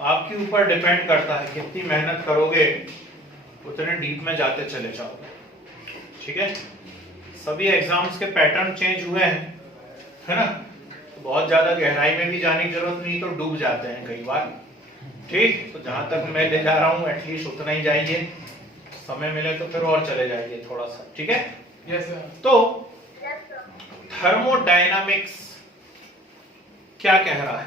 आपके ऊपर डिपेंड करता है, कितनी मेहनत करोगे उतने डीप में जाते चले जाओगे। ठीक है, सभी एग्जाम्स के पैटर्न चेंज हुए हैं, है ना, तो बहुत ज्यादा गहराई में भी जाने की जरूरत नहीं, तो डूब जाते हैं कई बार। ठीक, तो जहां तक मैं ले जा रहा हूं एटलीस्ट उतना ही जाइए, समय मिले तो फिर और चले जाइए थोड़ा सा। ठीक है, यस सर। तो थर्मोडायनामिक्स क्या कह रहा है?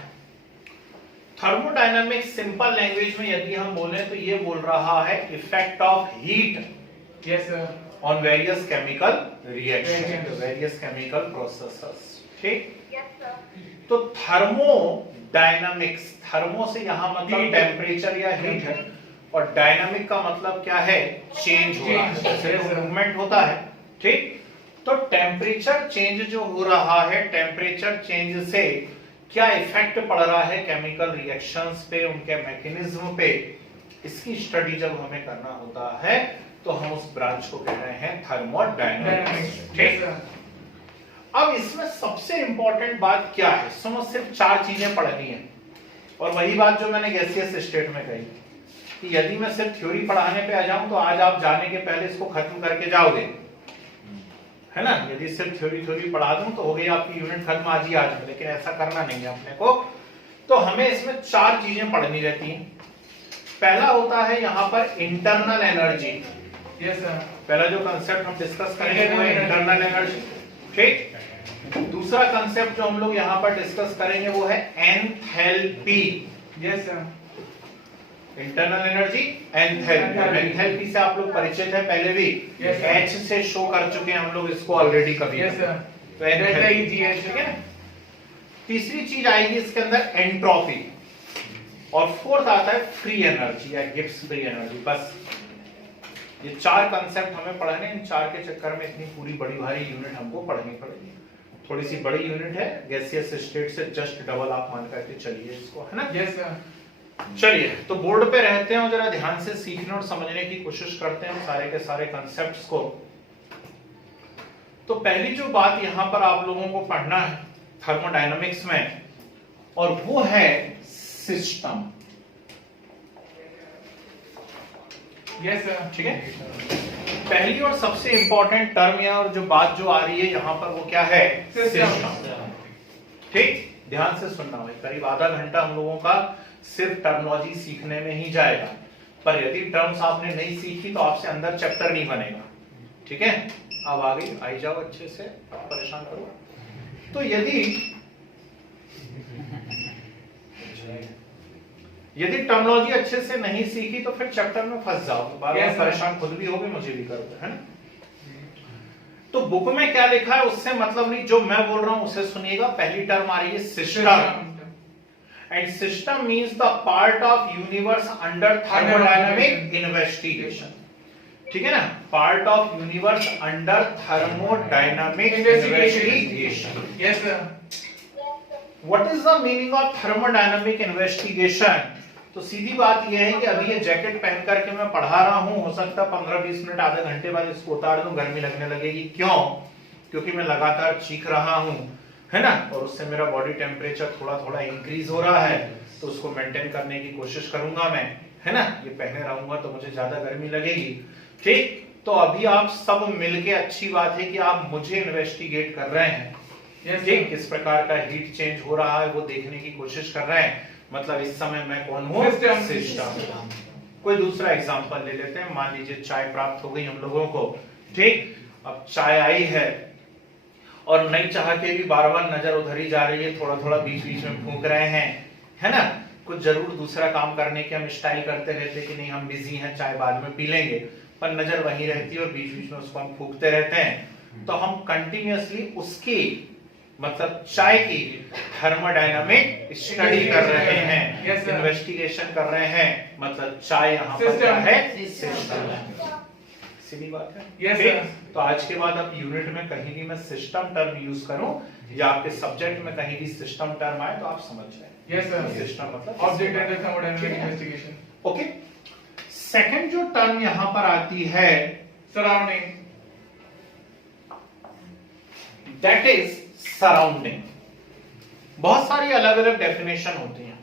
थर्मोडायनामिक्स सिंपल लैंग्वेज में यदि हम बोले तो ये बोल रहा है effect of heat yes sir on various chemical reaction, various chemical processes. ठीक, तो थर्मोडायनामिक्स, थर्मो से यहां मतलब टेम्परेचर या हीट है, और डायनामिक का मतलब क्या है? चेंज हो रहा है, जैसे मूवमेंट होता है। ठीक, तो टेम्परेचर चेंज जो हो रहा है, टेम्परेचर चेंज से क्या इफेक्ट पड़ रहा है केमिकल रिएक्शंस पे, उनके मैकेनिज्म पे, इसकी स्टडी जब हमें करना होता है तो हम उस ब्रांच को कह रहे हैं थर्मोडायनामिक्स। ठीक, अब इसमें सबसे इंपॉर्टेंट बात क्या है? सुनो, सिर्फ 4 चीजें पढ़नी है, और वही बात जो मैंने गैसियस स्टेट में कही कि यदि मैं सिर्फ थ्योरी पढ़ाने पे आ जाऊं तो आज आप जाने के पहले इसको खत्म करके जाओगे, है ना। यदि सिर्फ थ्योरी पढ़ा दूं तो हो गई आपकी यूनिट खत्म आज ही आज में, लेकिन ऐसा करना नहीं है अपने को। तो हमें इसमें 4 चीजें पढ़नी रहती हैं। पहला होता है यहाँ पर इंटरनल एनर्जी। Yes sir. पहला जो कंसेप्ट हम डिस्कस करेंगे वो है इंटरनल एनर्जी। ठीक, दूसरा कंसेप्ट जो हम लोग यहाँ पर डिस्कस करेंगे वो है enthalpy. Yes sir. Internal energy, enthalpy. Enthalpy से आप लोग परिचित है पहले भी, H से शो कर चुके हैं हम लोग इसको ऑलरेडी कभी। Yes sir. तो एंथैल्पी, ठीक है। तीसरी चीज आएगी इसके अंदर एंट्रोपी, और फोर्थ आता है फ्री एनर्जी या गिब्स फ्री एनर्जी। बस ये 4 कंसेप्ट हमें पढ़ने, इन 4 के चक्कर में इतनी पूरी बड़ी भारी यूनिट हमको पढ़नी पड़ेगी। थोड़ी सी बड़ी यूनिट है, गैसियस स्टेट से जस्ट डबल आप मान करके चलिए इसको, है ना। Yes sir. चलिए, तो बोर्ड पे रहते हैं और जरा ध्यान से सीखने और समझने की कोशिश करते हैं सारे के सारे कंसेप्ट्स को। तो पहली जो बात यहां पर आप लोगों को पढ़ना है थर्मोडायनामिक्स में, और वो है सिस्टम। Yes sir. ठीक है, पहली और सबसे इंपॉर्टेंट टर्म या और जो बात जो आ रही है यहां पर वो क्या है? सिस्टम। ठीक, ध्यान से सुनना भाई, करीब आधा घंटा हम लोगों का सिर्फ टर्मिनोलॉजी सीखने में ही जाएगा, पर यदि टर्म्स आपने नहीं सीखी तो आपसे अंदर चैप्टर नहीं बनेगा। ठीक है, अब आगे आई जाओ अच्छे से, परेशान करो। तो यदि टर्मिनोलॉजी अच्छे से नहीं सीखी तो फिर चैप्टर में फंस जाओ, बार बार परेशान खुद भी होगे, मुझे भी करोगे, है ना। तो बुक में क्या लिखा है उससे मतलब नहीं, जो मैं बोल रहा हूं उसे सुनिएगा। पहली टर्म आ रही है system, and system means the part of universe under thermodynamic investigation. ठीक है ना, part of universe under thermodynamic investigation. Yes sir. What is the meaning of thermodynamic investigation? तो सीधी बात यह है कि अभी ये जैकेट पहन करके मैं पढ़ा रहा हूं, हो सकता है 15-20 मिनट आधे घंटे बाद इसको उतार दूं, गर्मी लगने लगेगी। क्यों? क्योंकि मैं लगातार चीख रहा हूं, है ना, और उससे मेरा बॉडी टेम्परेचर थोड़ा थोड़ा इंक्रीज हो रहा है, तो उसको मेंटेन करने की कोशिश करूंगा मैं, है ना। ये पहने रहूंगा तो मुझे ज्यादा गर्मी लगेगी। ठीक, तो अभी आप सब मिलके, अच्छी बात है कि आप मुझे इन्वेस्टिगेट कर रहे हैं। ठीक, किस प्रकार का हीट चेंज हो रहा है वो देखने की कोशिश कर रहे हैं, मतलब इस समय मैं कौन हूं? सिस्टम। कोई दूसरा एग्जांपल ले लेते हैं। मान लीजिए चाय प्राप्त हो गई हम लोगों को। ठीक, अब चाय आई है और नहीं चाह के भी बार बार नजर उधर ही जा रही है, थोड़ा थोड़ा बीच बीच में फूंक रहे हैं, है ना। कुछ जरूर दूसरा काम करने की हम स्टाइल करते रहते कि नहीं हम बिजी हैं, चाय बाद में पी लेंगे, पर नजर वहीं रहती है और बीच बीच में उसको हम फूंकते रहते हैं। तो हम कंटिन्यूअसली उसकी मतलब चाय की थर्मोडायनामिक स्टडी कर रहे हैं, इन्वेस्टिगेशन कर रहे हैं, मतलब चाय यहाँ पर क्या है? सिस्टम है। सीधी बात है। यस। तो आज के बाद आप यूनिट में कहीं भी मैं सिस्टम टर्म यूज करूं या आपके सब्जेक्ट में कहीं भी सिस्टम टर्म आए तो आप समझ जाए। Yes sir. सिस्टम मतलब object under thermodynamic investigation. Okay, second जो टर्म यहां पर आती है सराउंडिंग, दैट इज सराउंडिंग। बहुत सारी अलग अलग डेफिनेशन होती हैं।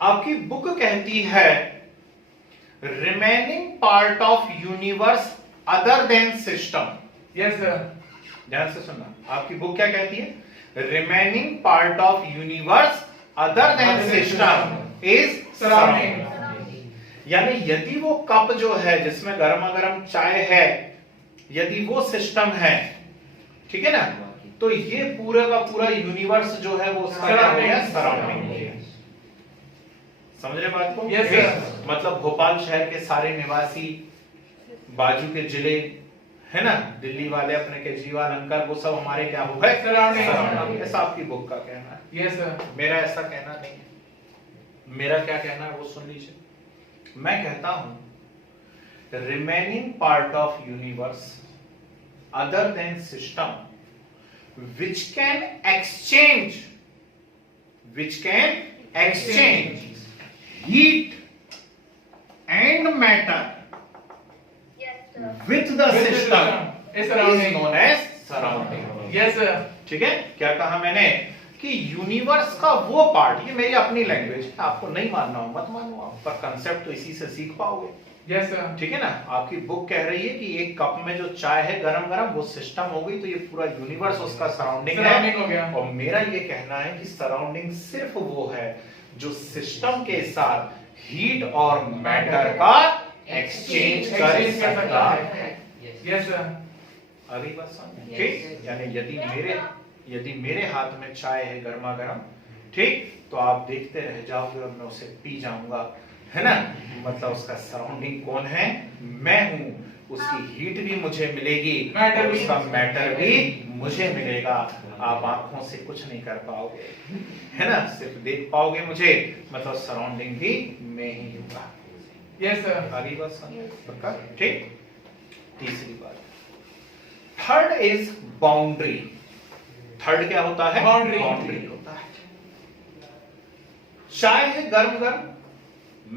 आपकी बुक कहती है remaining part of universe other than system. Yes, sir. ध्यान से सुनना, आपकी बुक क्या कहती है? Remaining part of universe other than system is surrounding. यानी यदि वो कप जो है जिसमें गर्मा गर्म चाय है, यदि वो सिस्टम है, ठीक है ना, तो ये पूरा का पूरा यूनिवर्स जो है वो उसका क्या हो गया? सराउंडिंग हो गया। समझ रहे बात को? Yes, sir. मतलब भोपाल शहर के सारे निवासी, बाजू के जिले है ना, दिल्ली वाले अपने केजरीवाल अंकल, वो सब हमारे क्या हो गए? Surrounding. ऐसा आपकी बुक का कहना है। Yes, sir. मेरा ऐसा कहना नहीं है। मेरा क्या कहना है वो सुन लीजिए। मैं कहता हूं remaining part of universe other than system which can exchange heat and matter with the system Is is surrounding. known as surrounding। Yes, sir. ठीक है? क्या कहा मैंने कि यूनिवर्स का वो पार्ट, ये मेरी अपनी लैंग्वेज है, आपको नहीं मानना हो मत मानो आप, पर कंसेप्ट तो इसी से सीख पाओगे। Yes, sir. ठीक है ना? आपकी बुक कह रही है कि एक कप में जो चाय है गरम गरम, वो सिस्टम हो गई, तो ये पूरा यूनिवर्स उसका सराउंडिंग Surrounding है। हो गया। और मेरा ये कहना है कि सराउंडिंग सिर्फ वो है जो सिस्टम के साथ हीट और मैटर का एक्सचेंज कर Exchange कर सकता सकता है। है। Yes, sir. अगली बात समझ, ठीक? यानी यदि मेरे हाथ में चाय है गर्मा गर्म, ठीक, तो आप देखते रह जाओगे और मैं उसे पी जाऊंगा, है ना? मतलब उसका सराउंडिंग कौन है? मैं हूं। उसकी हीट भी मुझे मिलेगी Matter और भी। उसका मैटर भी मुझे मिलेगा। आप आंखों से कुछ नहीं कर पाओगे, है ना? सिर्फ देख पाओगे मुझे, मतलब सराउंडिंग भी मैं ही हूँ। Yes, sir. अगली बात समझ पक्का? ठीक। तीसरी बात, थर्ड इज बाउंड्री। थर्ड क्या होता है? Boundary. बाउंड्री होता है। चाय है गर्म गर्म,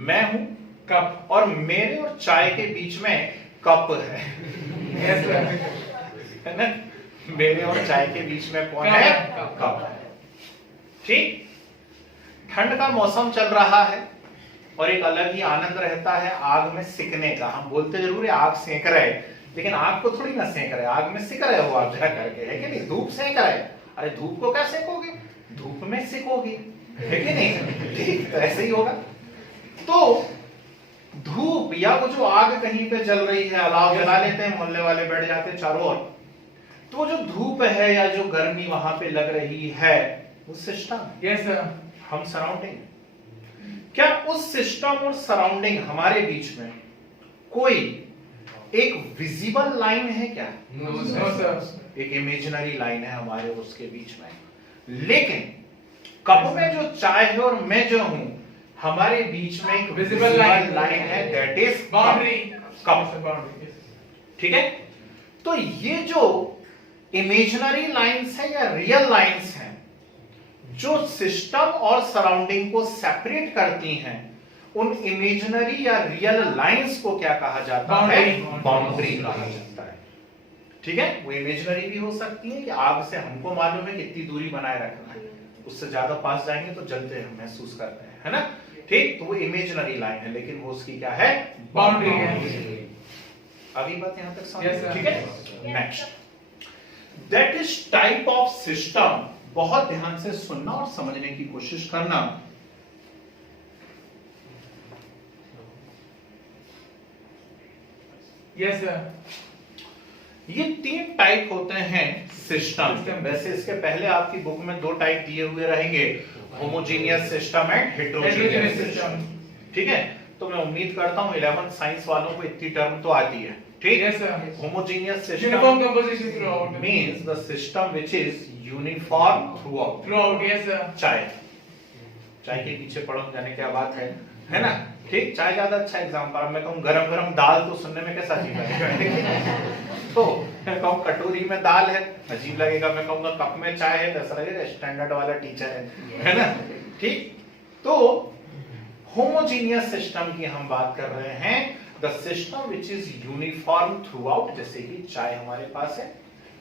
मैं हूं Cup. और मेरे और चाय के बीच में कप है, Yes, sir. है ना? मेरे और चाय के बीच में कौन कप है? है। कप है। ठीक। ठंड का मौसम चल रहा है और एक अलग ही आनंद रहता है आग में सिकने का। हम बोलते जरूर है आग सेक रहे, लेकिन आग को थोड़ी ना सेक रहे, आग में सिक रहे हो आप जा करके, है कि नहीं? धूप सेक रहे। अरे धूप को क्या सेकोगे? धूप में सिकोगे, है कि नहीं? ठीक, तो ऐसे ही होगा। तो धूप या वो जो आग कहीं पे जल रही है, अलाव जला लेते हैं, मोहल्ले वाले बैठ जाते हैं चारों ओर, तो वो जो धूप है या जो गर्मी वहां पे लग रही है, वो सिस्टम है। Yes, sir. हम सराउंडिंग, क्या उस सिस्टम और सराउंडिंग हमारे बीच में कोई एक विजिबल लाइन है क्या? No, sir. एक इमेजिनरी लाइन है हमारे उसके बीच में। लेकिन कप में जो चाय है और मैं जो हूं, हमारे बीच में एक Visible विजिबल line लाइन है, that is Boundary. Cup. Sir, boundary. Yes. ठीक है? तो ये जो इमेजिनरी लाइंस है या रियल लाइंस हैं, जो सिस्टम और सराउंडिंग को सेपरेट करती हैं, उन इमेजिनरी या रियल लाइंस को क्या कहा जाता है? Boundary. बाउंड्री कहा जाता है। ठीक है? वो इमेजिनरी भी हो सकती है कि आग से हमको मालूम है कितनी दूरी बनाए रखना है, उससे ज्यादा पास जाएंगे तो जलते हम महसूस करते हैं, है ना? ठीक, तो वो इमेजिनरी लाइन है, लेकिन वो उसकी क्या है? बाउंड्री है। अगली बात यहां तक समझ, Yes, sir. ठीक है? Next, that is type of system. बहुत ध्यान से सुनना और समझने की कोशिश करना। Yes, sir. ये तीन टाइप होते हैं सिस्टम। वैसे इसके पहले आपकी बुक में दो टाइप दिए हुए रहेंगे, homogeneous system and heterogeneous Heterogeneous system. system. ठीक है? तो मैं उम्मीद करता हूं 11th साइंस वालों को इतनी टर्म तो आती है। ठीक? Yes, sir. Homogeneous Uniform system composition throughout. means the system which is uniform throughout। Throughout. Yes, sir. चाय के पीछे पड़ो, जाने क्या बात है ना? ठीक, चाय ज्यादा अच्छा एग्जाम्पल। अब मैं कहूँ गरम गरम दाल, तो सुनने में कैसा अजीब लगेगा? तो मैं कहूँ कटोरी में दाल है, अजीब लगेगा। मैं कहूँगा कप में चाय है, ऐसा लगेगा स्टैंडर्ड वाला टीचर है ना? ठीक, तो होमोजीनियस सिस्टम की हम बात कर रहे हैं, the system which is uniform through out. जैसे कि चाय हमारे पास है,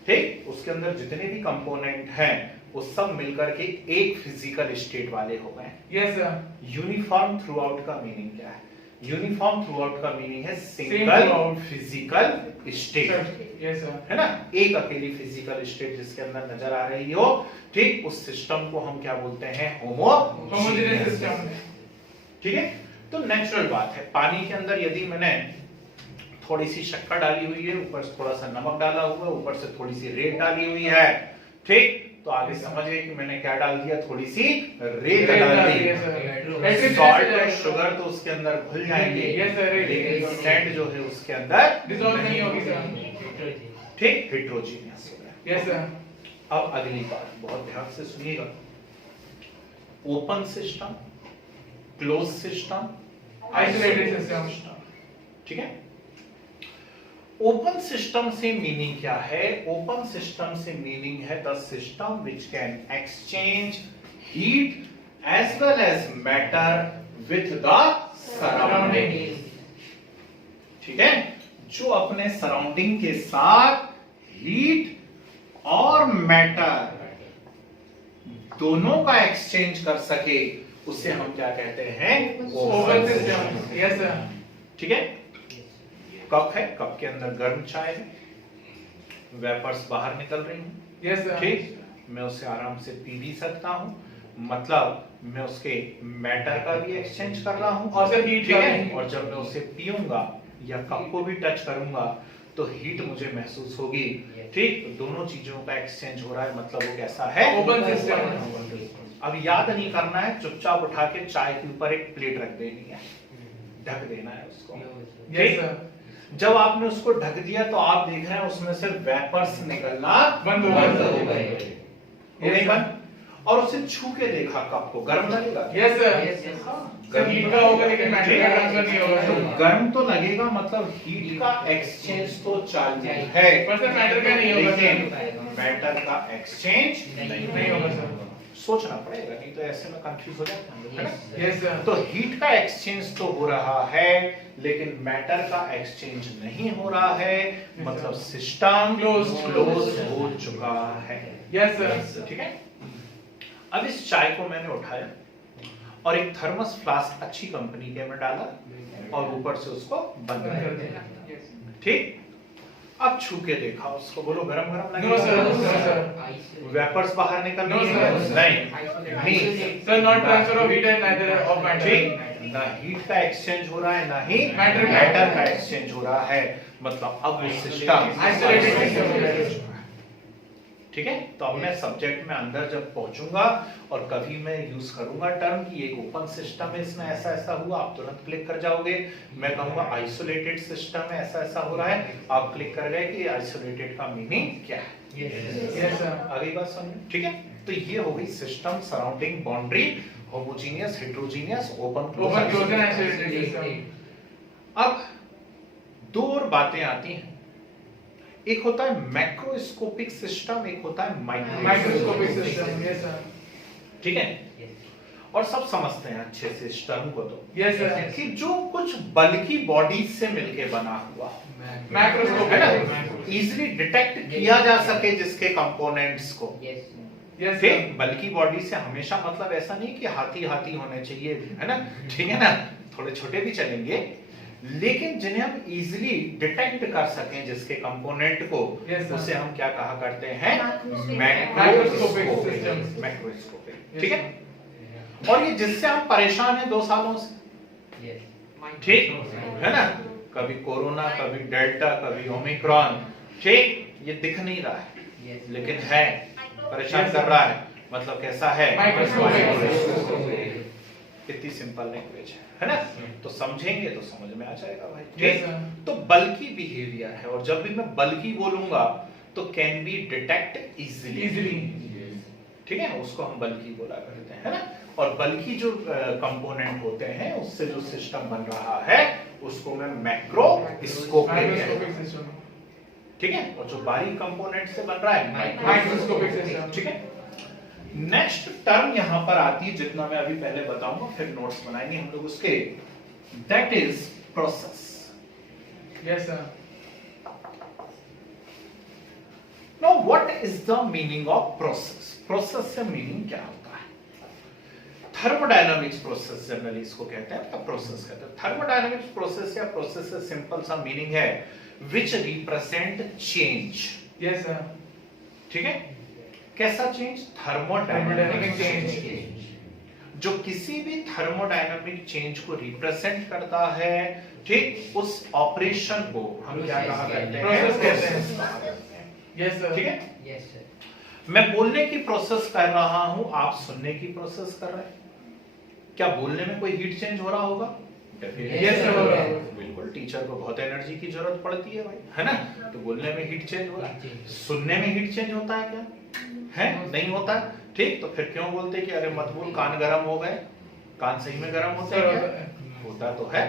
ठीक, उसके अंदर जितने भी कंपोनेंट हैं वो सब मिलकर के एक फिजिकल स्टेट वाले हो गए। Yes, sir. Uniform through out का मीनिंग क्या है? यूनिफॉर्म थ्रू आउट का मीनिंग है Same single throughout. Physical state, Yes, sir. है ना, एक अकेली फिजिकल स्टेट जिसके अंदर नजर आ रही हो, ठीक, उस सिस्टम को हम क्या बोलते हैं? Homogeneous homogeneous system. ठीक है। तो नेचुरल बात है, पानी के अंदर यदि मैंने थोड़ी सी शक्कर डाली हुई है, ऊपर से थोड़ा सा नमक डाला हुआ है, ऊपर से थोड़ी सी रेत डाली हुई है, ठीक, तो आगे समझिए कि मैंने क्या डाल दिया? थोड़ी सी रेत डाल दी। सॉल्ट और शुगर तो उसके अंदर घुल जाएंगे, Yes, sir. लेकिन सैंड जो है उसके अंदर Dissolve नहीं होगी, sir. ठीक हेट्रोजीनियस हो गया। Yes, sir. अब अगली बात बहुत ध्यान से सुनिएगा, open system, close system, Isolated system. ठीक है। ओपन सिस्टम से मीनिंग क्या है? ओपन सिस्टम से मीनिंग है the system which can exchange heat as well as matter with the surrounding, ठीक है, जो अपने सराउंडिंग के साथ हीट और मैटर दोनों का एक्सचेंज कर सके, उसे हम क्या कहते हैं? Open system. Yes, sir. ठीक है। कप है, कप के अंदर गर्म चाय है, वेपर्स बाहर निकल रही हैं, Yes, sir. ठीक, मैं उसे आराम से पी भी सकता हूं, मतलब मैं उसके मैटर का भी एक्सचेंज कर रहा हूं और सर हीट ठीक का है, भी। और जब मैं उसे पीऊंगा या कप को भी टच करूंगा तो हीट मुझे महसूस होगी, ठीक, तो दोनों चीजों का एक्सचेंज हो रहा है, मतलब वो कैसा है? Open system. अब याद नहीं करना है, चुपचाप उठा के चाय के ऊपर एक प्लेट रख देनी है, ढक देना है उसको, Yes, ठीक? sir. जब आपने उसको ढक दिया तो आप देख रहे हैं उसमें से वेपर्स निकलना बंद हो गए। हो गई बंद, और उसे छू के देखा कप को, गर्म लगेगा? Yes, sir. सर हीट का होगा लेकिन मैटर का ट्रांसफर नहीं होगा, तो sir. गर्म तो लगेगा, मतलब हीट का एक्सचेंज तो चालू है, पर सर मैटर का नहीं होगा, लेकिन sir. मैटर का एक्सचेंज नहीं होगा, sir. सोचना पड़ेगा, नहीं तो ऐसे में कंफ्यूज हो जाते हैं, है ना? Yes, sir. तो हीट का एक्सचेंज तो हो रहा है, लेकिन मैटर का एक्सचेंज नहीं हो रहा है, मतलब सिस्टम Closed. क्लोज हो चुका है, Yes, sir. ठीक है। अब इस चाय को मैंने उठाया और एक थर्मस फ्लास्क अच्छी कंपनी के में डाला और ऊपर से उसको बंद कर दिया, Yes. ठीक। अब छू के देखा उसको, बोलो गरम गरम No, sir. No, लगेगा? sir. वेपर्स बाहर निकल No, रही sir. है? नहीं, Sir, not transfer of heat and neither of matter. ठीक, ना हीट का एक्सचेंज हो रहा है, ना ही Matter का। मैटर का एक्सचेंज हो रहा है, मतलब अब वो सिस्टम Isolated system हो गया। ठीक है। तो अब मैं सब्जेक्ट में अंदर जब पहुंचूंगा और कभी मैं यूज करूंगा टर्म कि एक ओपन सिस्टम है, इसमें ऐसा ऐसा हुआ, आप तुरंत क्लिक कर जाओगे। मैं कहूंगा आइसोलेटेड सिस्टम है, ऐसा ऐसा हो रहा है, आप क्लिक कर गए कि आइसोलेटेड का मीनिंग क्या है। Yes, sir. अगली बात समझ, ठीक है। तो ये हो गई system, surrounding, boundary, homogeneous, heterogeneous, open Open, closed and isolated system. अब दो और बातें आती हैं, एक होता है मैक्रोस्कोपिक सिस्टम, एक होता है Microscopic system. Yes, sir. ठीक है। और सब समझते हैं अच्छे से इस टर्म को, तो Yes, sir. कि जो कुछ बल्कि बॉडीज से मिलके बना हुआ है Macroscopic. ना, इजीली डिटेक्ट किया जा सके जिसके कंपोनेंट्स को, Yes, sir. ठीक। बल्कि बॉडी से हमेशा मतलब ऐसा नहीं कि हाथी हाथी होने चाहिए, है ना, ठीक है ना, थोड़े छोटे भी चलेंगे, लेकिन जिन्हें हम इजीली डिटेक्ट कर सकें जिसके कंपोनेंट को, Yes, sir. उसे हम क्या कहा करते हैं? Macroscopic system. मैक्रोस्कोपिक, ठीक है। और ये जिससे हम परेशान हैं 2 सालों से, ठीक है ना, कभी कोरोना, कभी डेल्टा, कभी ओमिक्रॉन, ठीक, ये दिख नहीं रहा है लेकिन है, परेशान कर रहा है, मतलब कैसा है? Microscopic. कितनी सिंपल लैंग्वेज है ना, तो समझेंगे तो समझ में आ जाएगा भाई, Yes, ठीक। sir. तो बल्कि बिहेवियर है, और जब भी मैं बल्कि बोलूंगा तो can be detect easily, Easily. ठीक है, उसको हम बल्कि बोला करते हैं, है ना। और बल्कि जो कंपोनेंट होते हैं उससे जो सिस्टम बन रहा है उसको मैं मैक्रोस्कोपिक कहता हूं, Microscopic system. ठीक है। और जो बारीक कंपोनेंट से बन रहा है Microscopic system. ठीक है। नेक्स्ट टर्म यहां पर आती है, जितना मैं अभी पहले बताऊंगा, फिर नोट्स बनाएंगे हम लोग उसके, that is process. Yes, sir. Now what is the meaning of process? Process से मीनिंग क्या होता है? थर्मोडायनामिक्स प्रोसेस जनरली इसको कहते हैं, या प्रोसेस कहते हैं। थर्मोडायनामिक्स प्रोसेस या प्रोसेस से सिंपल सा मीनिंग है which represent change. Yes sir. ठीक है, कैसा चेंज? थर्मोडायनामिक चेंज, जो किसी भी थर्मोडायनामिक चेंज को रिप्रेजेंट करता है। ठीक, उस ऑपरेशन को हम क्या कहा करते हैं? प्रोसेस कहते हैं। हैं। Yes sir. ठीक है, यस सर। मैं बोलने की प्रोसेस कर रहा हूं, आप सुनने की प्रोसेस कर रहे हैं। क्या बोलने में कोई हीट चेंज हो रहा होगा? Yes, sir, हो रहा होगा। बिल्कुल, टीचर को बहुत एनर्जी की जरूरत पड़ती है भाई, है ना? तो बोलने में हीट चेंज हो रहा है। सुनने में हीट चेंज होता है क्या? है? नहीं होता। ठीक, तो फिर क्यों बोलते कि अरे मत बोल, कान गर्म हो गए? कान सही में गर्म होते हैं क्या? होता तो है।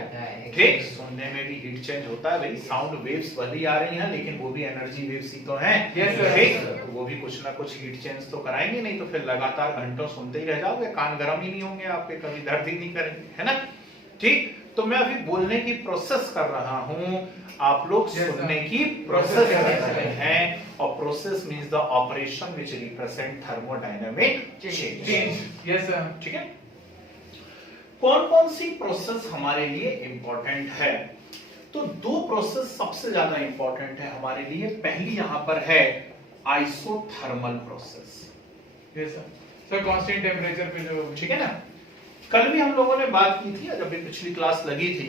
ठीक, सुनने में भी हीट चेंज होता है भाई। साउंड वेव्स भली आ रही हैं, लेकिन वो भी एनर्जी वेव्स ही तो हैं। Yes, sir. ठीक, तो वो भी कुछ ना कुछ हीट चेंज तो कराएंगे, नहीं तो फिर लगातार घंटों सुनते ही रह जाओगे, कान गर्म ही नहीं होंगे आपके, कभी दर्द ही नहीं करेंगे, है ना? ठीक, तो मैं अभी बोलने की प्रोसेस कर रहा हूं, आप लोग Yes, sir. सुनने की प्रोसेस कर रहे हैं, और process means the operation which represent thermodynamic change. Yes sir. ठीक है, कौन कौन सी प्रोसेस हमारे लिए इंपॉर्टेंट है? तो दो प्रोसेस सबसे ज्यादा इंपॉर्टेंट है हमारे लिए। पहली यहां पर है isothermal process. Yes sir. Sir constant temperature पे जो, ठीक है ना, कल भी हम लोगों ने बात की थी, जब भी पिछली क्लास लगी थी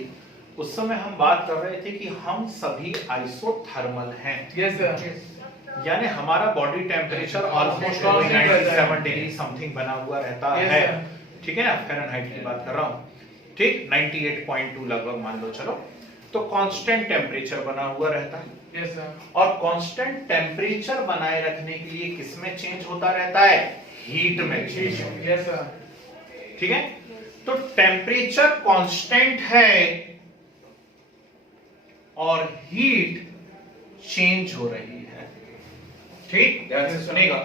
उस समय हम बात कर रहे थे कि हम सभी आइसोथर्मल हैं। Yes sir. यानी हमारा बॉडी टेम्परेचर ऑलमोस्ट Constant रहता है। 97 डिग्री समथिंग बना हुआ रहता Yes, है। sir. ठीक है ना, फ़ारेनहाइट की बात कर रहा हूं। ठीक, 98.2 लगभग मान लो, चलो, तो कांस्टेंट टेम्परेचर बना हुआ रहता है। Yes sir. और कांस्टेंट टेम्परेचर बनाए रखने के लिए किसमें चेंज होता रहता है? हीट में चेंज। Yes sir. ठीक है, तो टेम्परेचर कांस्टेंट है और हीट चेंज हो रही है। ठीक, ध्यान से सुनेगा।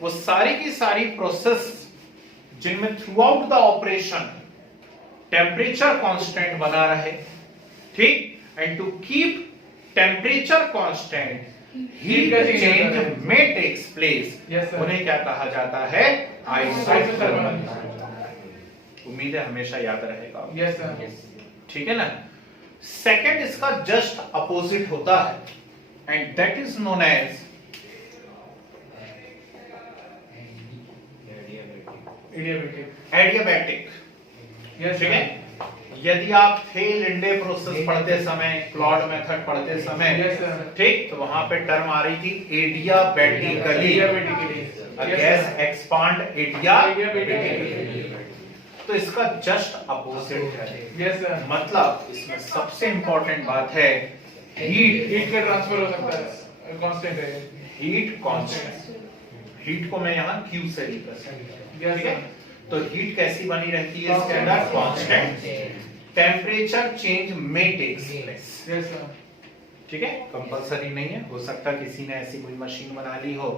वो सारी की सारी प्रोसेस जिनमें throughout the operation temperature constant बना रहे, ठीक, and to keep temperature constant heat change में टेक्स प्लेस, Yes, sir. उन्हें क्या कहा जाता है? आइसोथर्मल। Isothermal. उम्मीद है हमेशा याद रहेगा। Yes sir. ठीक है ना। सेकंड इसका जस्ट अपोजिट होता है, and that is known as adiabatic. Adiabatic. Yes ठीक है, यदि आप थे लिंडे प्रोसेस पढ़ते समय, क्लॉड मेथड पढ़ते समय, यस सर। ठीक, तो वहां पे टर्म आ रही थी adiabatically, adiabatically. Gas expand adiabatically. तो इसका जस्ट अपोजिट है। Yes sir. मतलब इसमें सबसे इंपॉर्टेंट बात है हीट। हीट का ट्रांसफर हो सकता है, कांस्टेंट है। Heat constant. हीट को मैं यहां Q से रिप्रेजेंट करता हूं। ठीक है, तो हीट कैसी बनी रहती है इसके अंदर? कांस्टेंट। टेम्परेचर चेंज में टेक्स प्लेस। Yes sir. ठीक है, कंपलसरी नहीं है, हो सकता किसी ने ऐसी कोई मशीन बना ली हो,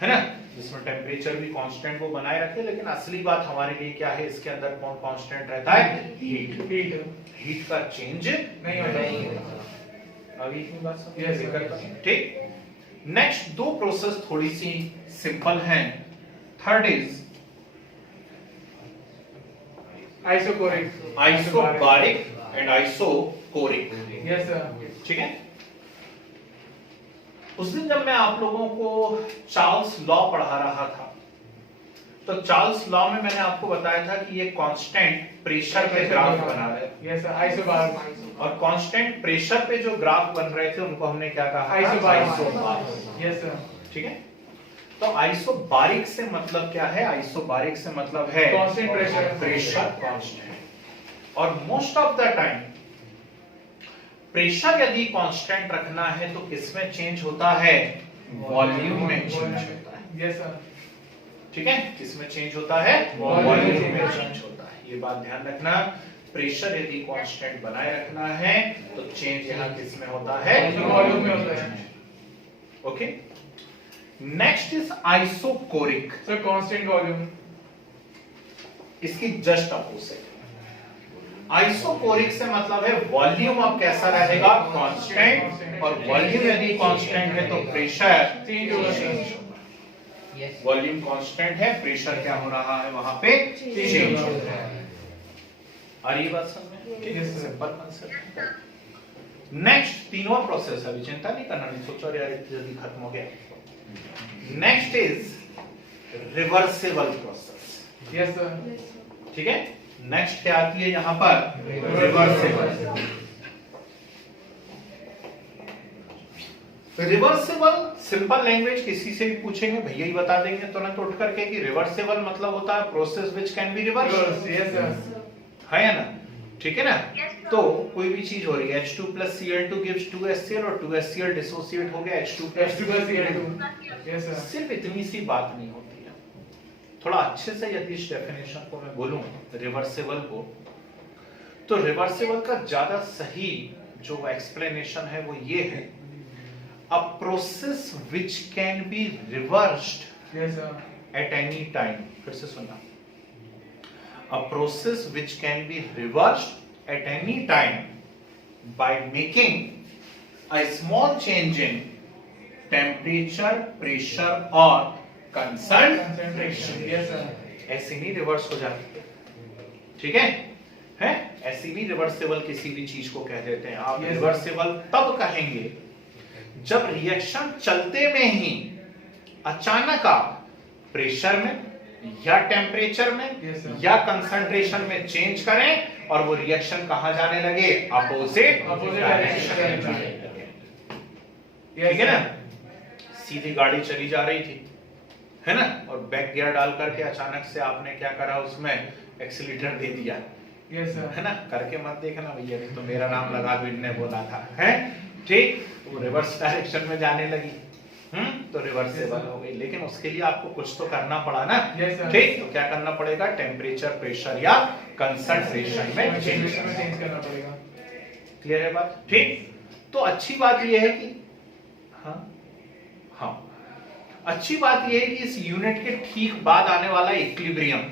है ना, जिसमें टेम्परेचर भी कांस्टेंट वो बनाए रखे, लेकिन असली बात हमारे लिए क्या है, इसके अंदर कौन कांस्टेंट रहता है? हीट। हीट का चेंज नहीं होता। अभी इतनी बात समझ Yes, sir. करता हूं। ठीक, नेक्स्ट दो प्रोसेस थोड़ी सी सिंपल हैं। Third is isochoric. Isobaric and isochoric. Yes sir. ठीक है, उस दिन जब मैं आप लोगों को चार्ल्स लॉ पढ़ा रहा था, तो चार्ल्स लॉ में मैंने आपको बताया था कि ये कांस्टेंट प्रेशर पे ग्राफ बना रहे हैं। Yes sir. आइसोबार। और कांस्टेंट प्रेशर पे जो ग्राफ बन रहे थे उनको हमने क्या कहा? आइसोबारिक। Yes sir. ठीक है, तो आइसोबारिक से मतलब क्या है? आइसोबारिक से मतलब है कांस्टेंट प्रेशर। Pressure constant. और most of the time pressure यदि कांस्टेंट रखना है तो किसमें चेंज होता है? वॉल्यूम में चेंज होता है। Yes sir. ठीक है, किसमें चेंज होता है? वॉल्यूम में चेंज होता है। ये बात ध्यान रखना, प्रेशर यदि कांस्टेंट बनाए रखना है तो चेंज यहाँ किसमें होता है? वॉल्यूम में होता है। Okay, next is isochoric. Sir constant volume. इसकी जस्ट अपोजिट। आइसोकोरिक से मतलब है वॉल्यूम अब कैसा रहेगा, कांस्टेंट, और वॉल्यूम यदि कांस्टेंट है तो प्रेशर चेंज होगा सर। वॉल्यूम कांस्टेंट है, प्रेशर क्या हो रहा है वहां पे, चेंज हो रहा है। और ये बात समझ में, ठीक है, सिंपल कांसेप्ट। नेक्स्ट तीनों प्रोसेस, अभी चिंता नहीं करना, नहीं सोचो यार इतनी जल्दी खत्म हो गया। Next is reversible process. Yes sir. ठीक है, नेक्स्ट क्या आती है यहाँ पर, रिवर्सिबल। रिवर्सिबल सिंपल लैंग्वेज किसी से भी पूछेंगे भैया ही बता देंगे तुरंत उठ करके कि रिवर्सिबल मतलब होता है process which can be reversed. Yes sir. है या ना, ठीक है ना। तो कोई भी चीज हो रही है H2 plus Cl2 gives 2HCl और 2HCl डिसोसिएट हो गया H2 plus H2+Cl2। Yes sir. सिर्फ इतनी सी बात नहीं होती है, थोड़ा अच्छे से यदि इस डेफिनेशन को मैं बोलूं रिवर्सिबल को, तो रिवर्सिबल का ज्यादा सही जो एक्सप्लेनेशन है वो ये है, a process which can be reversed yes sir. At any time. फिर से सुनना, a process which can be reversed at any time by making a small change in temperature, pressure or concentration। Yes sir. ऐसे नहीं reverse हो जाती है, ठीक है, ऐसे नहीं रिवर्सिबल किसी भी चीज को कह देते हैं आप। रिवर्सिबल तब कहेंगे जब रिएक्शन चलते में ही अचानक आप प्रेशर में या टेम्परेचर में Yes, sir. या कंसंट्रेशन में चेंज करें और वो रिएक्शन कहां जाने लगे, अपोजिट डायरेक्शन में जाने लगे। ठीक है ना, सीधी गाड़ी चली जा रही थी, है ना, और बैक गियर डाल करके अचानक से आपने क्या करा, उसमें एक्सीलरेटर दे दिया। Yes sir. है ना, करके मत देखना भैया, नहीं तो मेरा नाम लगा दो, इनने बोला था, है ठीक, वो रिवर्स डायरेक्शन में जाने लगी, तो रिवर्सिबल हो गई। लेकिन उसके लिए आपको कुछ तो करना पड़ा ना, ठीक, तो क्या करना पड़ेगा, टेम्परेचर, प्रेशर या कंसंट्रेशन में चेंज करना पड़ेगा। क्लियर है बात, ठीक। तो अच्छी बात यह है कि हाँ अच्छी बात यह है कि इस यूनिट के ठीक बाद आने वाला इक्विलिब्रियम,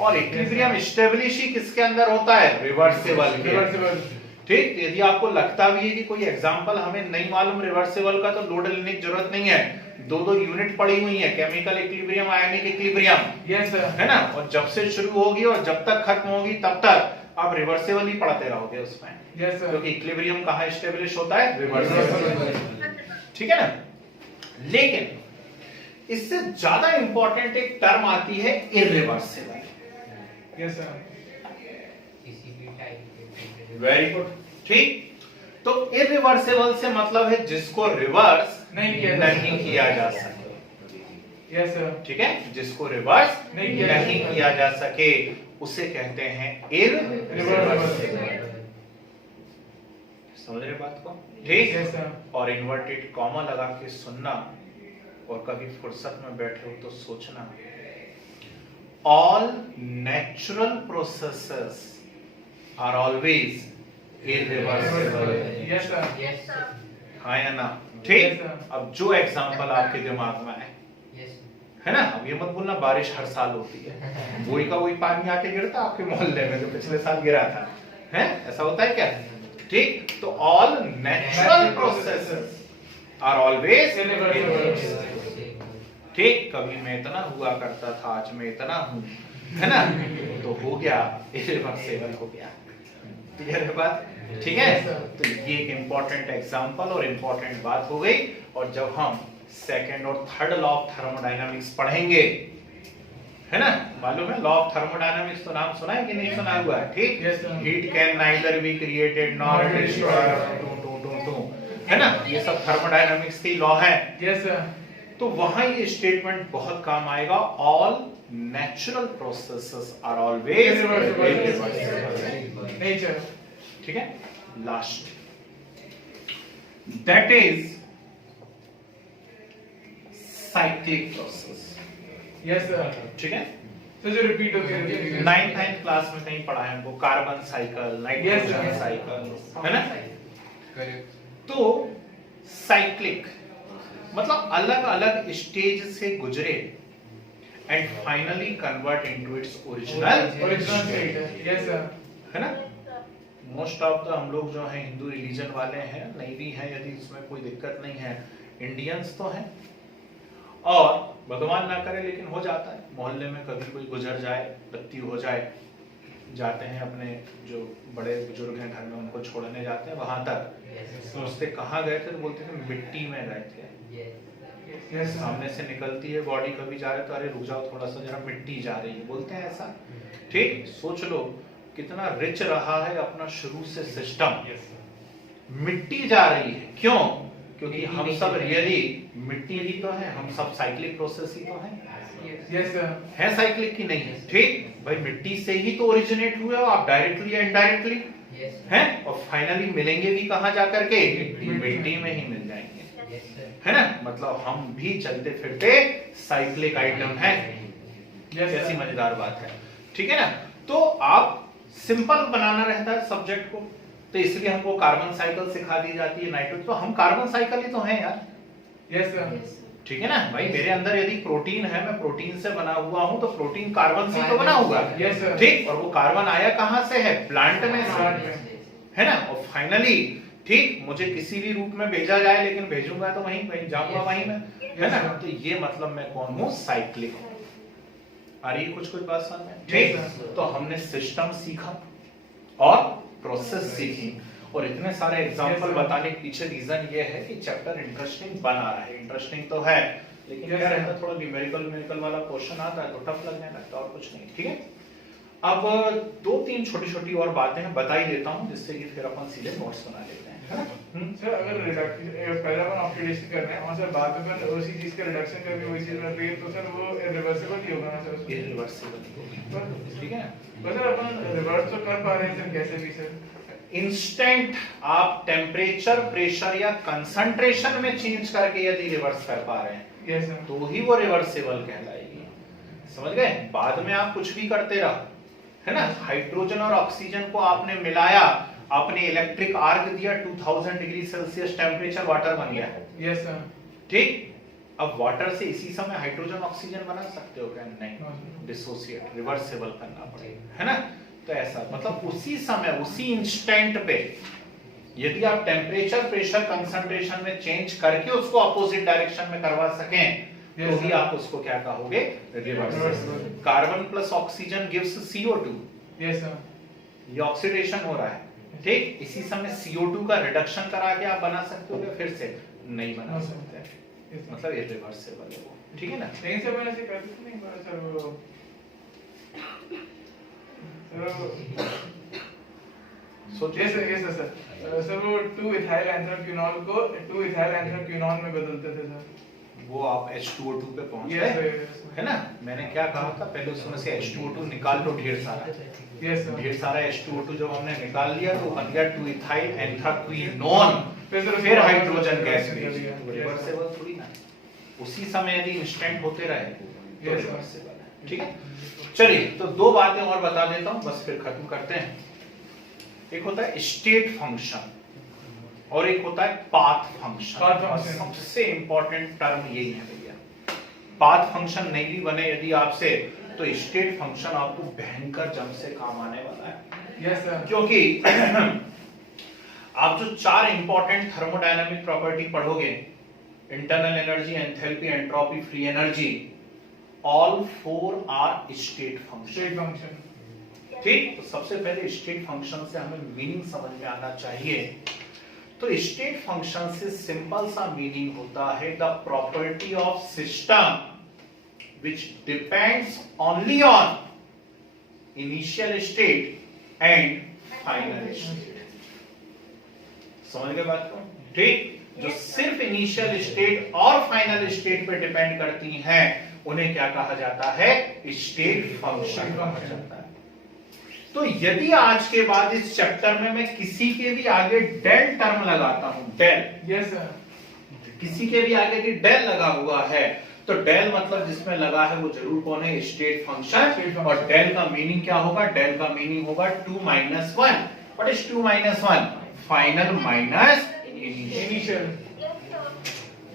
और इक्विलिब्रियम स्टेबिलिश ही किसके अंदर होता है, रिवर्सिबल के। ठीक, यदि आपको लगता भी है कि कोई एग्जांपल हमें नहीं मालूम रिवर्सिबल का, तो लोड लेने की जरूरत नहीं है, दो यूनिट पड़ी हुई है, chemical equilibrium, ionic equilibrium. Yes sir. है ना, और जब से शुरू होगी और जब तक खत्म होगी तब तक आप रिवर्सिबल ही पढ़ते रहोगे उसमें। Yes sir. क्योंकि इक्विलिब्रियम कहां स्टेब्लिश होता है, रिवर्सिबल। ठीक है ना, लेकिन इससे ज्यादा इंपॉर्टेंट एक टर्म आती है irreversible. Yes sir. Very good, ठीक। तो इररिवर्सिबल से मतलब है जिसको रिवर्स नहीं किया जा सके। Yes sir. ठीक है, जिसको रिवर्स नहीं किया जा सके उसे कहते हैं इररिवर्सिबल। समझ रहे बात को, ठीक। Yes sir. और इन्वर्टेड कॉमा लगा के सुनना, और कभी फुर्सत में बैठे हो तो सोचना, all natural processes are always irreversible। Yes sir. हाँ या ना, ठीक। Yes, sir. अब जो एग्जांपल आपके दिमाग में है, है ना, अब ये मत बोलना बारिश हर साल होती है, वही का वही पानी आके गिरता आपके मोहल्ले में जो पिछले साल गिरा था, है ऐसा होता है क्या, ठीक। तो all natural processes are always irreversible। ठीक, कभी मैं इतना हुआ करता था, आज मैं इतना हूं, है ना, तो हो गया इररिवर्सिबल हो गया। क्लियर है बात, ठीक है। तो ये एक इंपॉर्टेंट एग्जांपल और इंपॉर्टेंट बात हो गई। और जब हम सेकंड और थर्ड लॉ ऑफ थर्मोडायनामिक्स पढ़ेंगे, है ना, मालूम है लॉ ऑफ थर्मोडायनामिक्स तो नाम सुना है कि नहीं सुना हुआ है, ठीक। Heat can neither be created nor destroyed, है ना, ये सब थर्मोडायनामिक्स के लॉ है। Yes sir. तो वहां ये स्टेटमेंट बहुत काम आएगा, all natural processes are always irreversible। नेचर। ठीक है, last that is cyclic process. Yes sir. ठीक है, तो जो रिपीट होती है 9th क्लास में कहीं पढ़ा है हमको, कार्बन साइकिल, नाइट्रोजन साइकिल, है ना। तो साइक्लिक मतलब अलग अलग स्टेज से गुजरे and finally convert into its original state. Yes sir. है ना। मोस्ट ऑफ द हम लोग जो है हिंदू रिलीजन वाले हैं, नहीं भी हैं यदि इसमें कोई दिक्कत नहीं है, इंडियंस तो हैं। और भगवान ना करे लेकिन हो जाता है, मोहल्ले में कभी कोई गुजर जाए, मृत्यु हो जाए, जाते हैं अपने जो बड़े बुजुर्ग हैं घर में उनको छोड़ने जाते हैं, वहां तक सोचते कहाँ गए थे तो बोलते थे मिट्टी में गए थे। सामने से निकलती है बॉडी, कभी जा रहे तो अरे रुक जाओ थोड़ा सा, जरा मिट्टी जा रही है, बोलते हैं ऐसा। ठीक, सोच लो कितना रिच रहा है अपना शुरू से सिस्टम। मिट्टी जा रही है, क्यों? क्योंकि हम सब रियली मिट्टी ही तो है, हम सब साइक्लिक प्रोसेस ही तो है। है साइक्लिक की नहीं है? ठीक भाई, मिट्टी से ही तो ओरिजिनेट हुए हो आप, डायरेक्टली या इनडायरेक्टली हैं, और फाइनली मिलेंगे भी कहां जाकर के? मिट्टी में ही मिल जाएंगे, है ना। मतलब हम भी चलते फिरते साइक्लिक आइटम है। कैसी मजेदार बात है, ठीक है ना। तो आप सिंपल बनाना रहता है सब्जेक्ट को, तो इसलिए हमको कार्बन साइकिल सिखा दी जाती है, नाइट्रोजन। तो हम कार्बन साइकिल ही तो हैं यार। यस सर, ठीक है ना भाई, मेरे अंदर यदि प्रोटीन है, मैं प्रोटीन से बना हुआ हूं, तो प्रोटीन कार्बन से तो बना हुआ है, ठीक। और वो कार्बन आया कहां से है? प्लांट में से, है ना। और फाइनली ठीक, मुझे किसी भी रूप में भेजा जाए, लेकिन भेजूंगा तो वहीं जाऊंगा वहीं में, है ना। तो ये मतलब मैं कौन हूं? साइक्लिक हूं। आ रही है कुछ बात समझ में? ठीक। तो हमने सिस्टम सीखा और प्रोसेस सीखी, और इतने सारे एग्जांपल बताने के पीछे रीजन ये है कि चैप्टर इंटरेस्टिंग बना रहा है। इंटरेस्टिंग तो है, लेकिन क्या रहता है, थोड़ा न्यूमेरिकल वाला क्वेश्चन आता है तो टफ लगने लगता है, और कुछ नहीं। ठीक है, अब 2-3 छोटी-छोटी और बातें बता ही देता हूं, जिससे कि फिर अपन सीधे नोट्स बना लेते हैं। सर अगर पहला वन ऑक्सीडेशन करना है और सर बाद में उसी चीज का रिडक्शन करके वही चीज बन रही है, तो सर वो इरिवर्सिबल ही होगा ना सर? इरिवर्सिबल होगी, ठीक है ना। तो सर अपन रिवर्स तो कर पा रहे हैं सर, कैसे भी सर? इंस्टेंट आप टेम्परेचर, प्रेशर या कंसंट्रेशन में चेंज करके यदि रिवर्स कर पा रहे हैं, यस सर, तो ही वो रिवर्सिबल कहलाएगी। समझ गए? बाद में आप कुछ भी करते रहो, है ना। हाइड्रोजन और ऑक्सीजन को आपने मिलाया, आपने इलेक्ट्रिक आर्क दिया, 2000 डिग्री सेल्सियस टेम्परेचर, वाटर बन गया। यस सर, ठीक। अब वाटर से इसी समय हाइड्रोजन ऑक्सीजन बना सकते हो क्या? नहीं, डिसोसिएट, रिवर्सिबल करना पड़ेगा, है ना। तो ऐसा मतलब उसी समय, उसी इंस्टेंट पे यदि आप टेम्परेचर, प्रेशर, कंसंट्रेशन में चेंज करके उसको अपोजिट डायरेक्शन में करवा सकें, तो भी आप उसको क्या कहोगे? Reversible. Carbon plus oxygen gives CO2। Yes sir, ये ऑक्सीडेशन हो रहा है, ठीक। इसी समय CO2 का रिडक्शन करा के आप बना सकते हो क्या? फिर से नहीं बना सकते, मतलब ये रिवर्सिबल है वो, ठीक है ना। लेकिन सर मैंने ऐसे कर दिया नहीं पता सर, वो सोचिए। यस सर, सर वो 2 इथाइल एंथ्राक्विनोल को 2 इथाइल एंथ्राक्विनोन में बदलते थे सर। वो आप H2O2 पे पहुंच यस गए, सर, है ना। मैंने क्या कहा था पहले, उसमें से H2O2 निकाल लो ढेर सारा। यस सर, ढेर सारा H2O2 जब हमने निकाल लिया तो बन गया 2 इथाइल एंथ्राक्विनोन, फिर हाइड्रोजन गैस निकल भी। गया। तो रिवर्सिबल थोड़ी ना, उसी समय यदि इंस्टेंट होते रहे तो Yes, रिवर्सिबल है, ठीक है। चलिए, तो 2 बातें और बता देता हूं, बस फिर खत्म करते हैं। एक होता है स्टेट फंक्शन और एक होता है पाथ फंक्शन। सबसे इंपॉर्टेंट टर्म यही है भैया। पाथ फंक्शन नहीं भी बने यदि आपसे, तो स्टेट फंक्शन आपको भयंकर जम से काम आने वाला है। यस सर, क्योंकि आप जो 4 इंपॉर्टेंट थर्मोडायनामिक प्रॉपर्टी पढ़ोगे, internal energy, enthalpy, entropy, free energy, all 4 are state function. State function, ठीक। तो सबसे पहले स्टेट फंक्शन से हमें मीनिंग समझ में आना चाहिए। तो स्टेट फंक्शन से सिंपल सा मीनिंग होता है the property of system which depends only on initial state and final state। समझ गए बात को? ठीक। जो सिर्फ इनिशियल स्टेट और फाइनल स्टेट पे डिपेंड करती हैं, उन्हें क्या कहा जाता है? स्टेट फंक्शन कहा जाता है। तो यदि आज के बाद इस चैप्टर में मैं किसी के भी आगे डेल टर्म लगाता हूं, डेल, यस सर, किसी के भी आगे की डेल लगा हुआ है, तो डेल मतलब जिसमें लगा है वो जरूर कौन है? State function. और डेल का मीनिंग क्या होगा? डेल का मीनिंग होगा 2 - 1। What is 2 - 1? Final minus initial.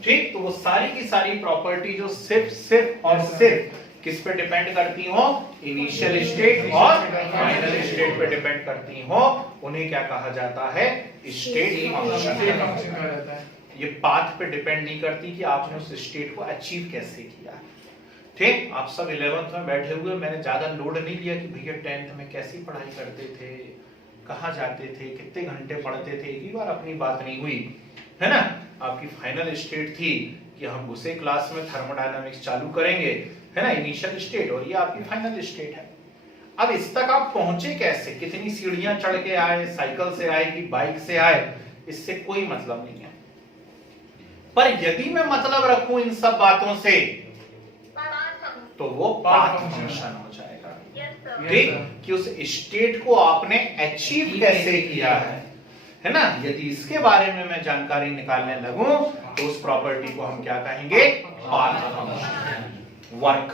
ठीक। तो वो सारी की सारी प्रॉपर्टी जो सिर्फ और सिर्फ किस पे डिपेंड करती हो? इनिशियल स्टेट और फाइनल स्टेट पे डिपेंड करती हो। उन्हें क्या कहा जाता है? State function. कहा जाता है। ये पाथ पे डिपेंड नहीं करती कि आपने उस स्टेट को अचीव कैसे किया। ठीक, आप सब 11th में बैठे हुए, मैंने ज्यादा लोड नहीं लिया कि भैया 10th में कैसी पढ़ाई करते थे, कहाँ जाते थे, कितने घंटे पढ़ते थे, एक ही बार अपनी बात नहीं हुई है ना। आपकी फाइनल स्टेट थी कि हम उसे क्लास में थर्मोडायनामिक्स चालू करेंगे, है ना, इनिशियल स्टेट, और ये आपकी फाइनल स्टेट है। अब इस तक आप पहुंचे कैसे, कितनी सीढ़ियां चढ़ के आए, साइकिल से आए कि बाइक से आए, इससे कोई मतलब नहीं है। पर यदि मैं मतलब रखूं इन सब बातों से तो वो पाथ फंक्शन हो जाएगा। ठीक, कि उस स्टेट को आपने अचीव कैसे किया है ना। यदि इसके बारे में मैं जानकारी निकालने लगूं तो उस प्रॉपर्टी को हम क्या कहेंगे? Path function. वर्क,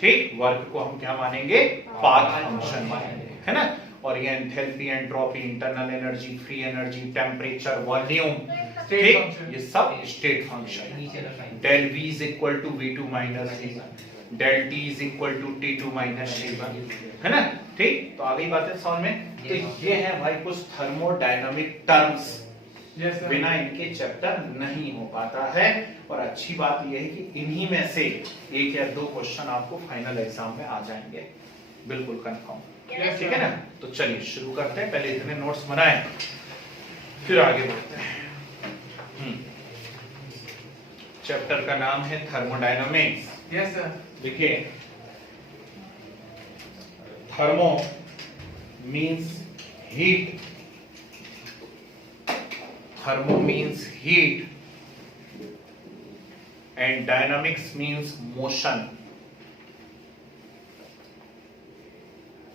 ठीक, वर्क को हम क्या मानेंगे? पाथ फंक्शन मानेंगे, है ना। और ये enthalpy, entropy, internal energy, free energy, temperature, volume, ठीक, ये सब state function. Del V is equal to V2 minus V, del T is equal to T2 minus T1, है ना। ठीक, तो आ गई बातें समझ में। तो ये है भाई कुछ थर्मोडायनामिक टर्म्स, बिना इनके चैप्टर नहीं हो पाता है। और अच्छी बात यह है कि इन्हीं में से एक या दो क्वेश्चन आपको फाइनल एग्जाम में आ जाएंगे, बिल्कुल कंफर्म। ठीक है ना। तो चलिए शुरू करते हैं, पहले इतने नोट्स बनाएं फिर आगे बढ़ते हैं। चैप्टर का नाम है थर्मोडायनामिक्स। Yes sir. देखिए, thermo means heat, thermo means heat and dynamics means motion,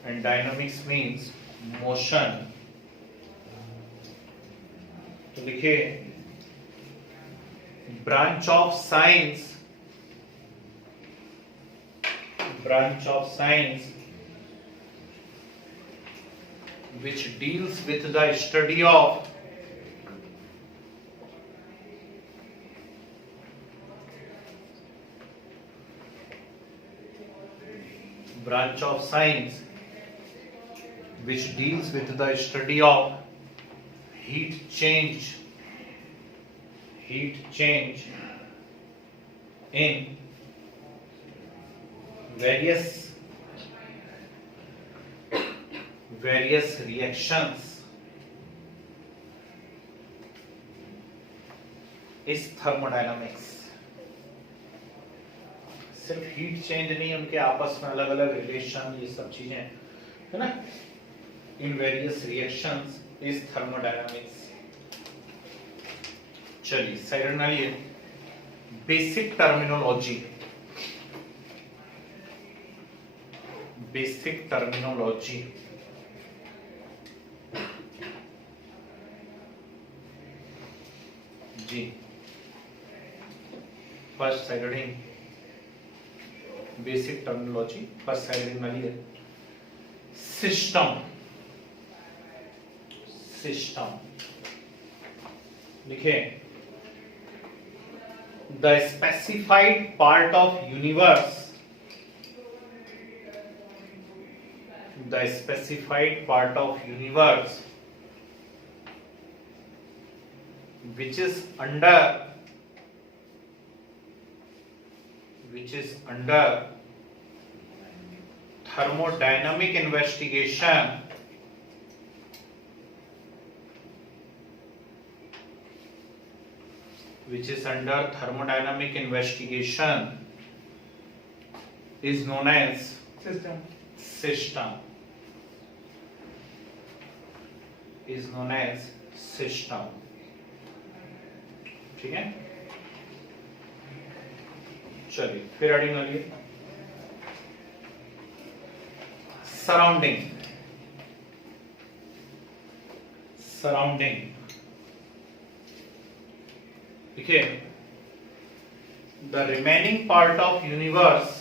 and dynamics means motion। तो लिखिए, branch of science which deals with the study of which deals with the study of heat change in various reactions is thermodynamics। सिर्फ heat change नहीं, उनके आपस में अलग अलग relation, ये सब चीजें, है ना। In various reactions is thermodynamics. चलिए साइड में लिए बेसिक टर्मिनोलॉजी, जी। First side heading basic terminology, first side heading वाली है सिस्टम। लिखे, the specified part of universe, which is under thermodynamic investigation is known as system। ठीक है। चलिए फिर हेडिंग वाली सराउंडिंग। देखिए, the remaining part of universe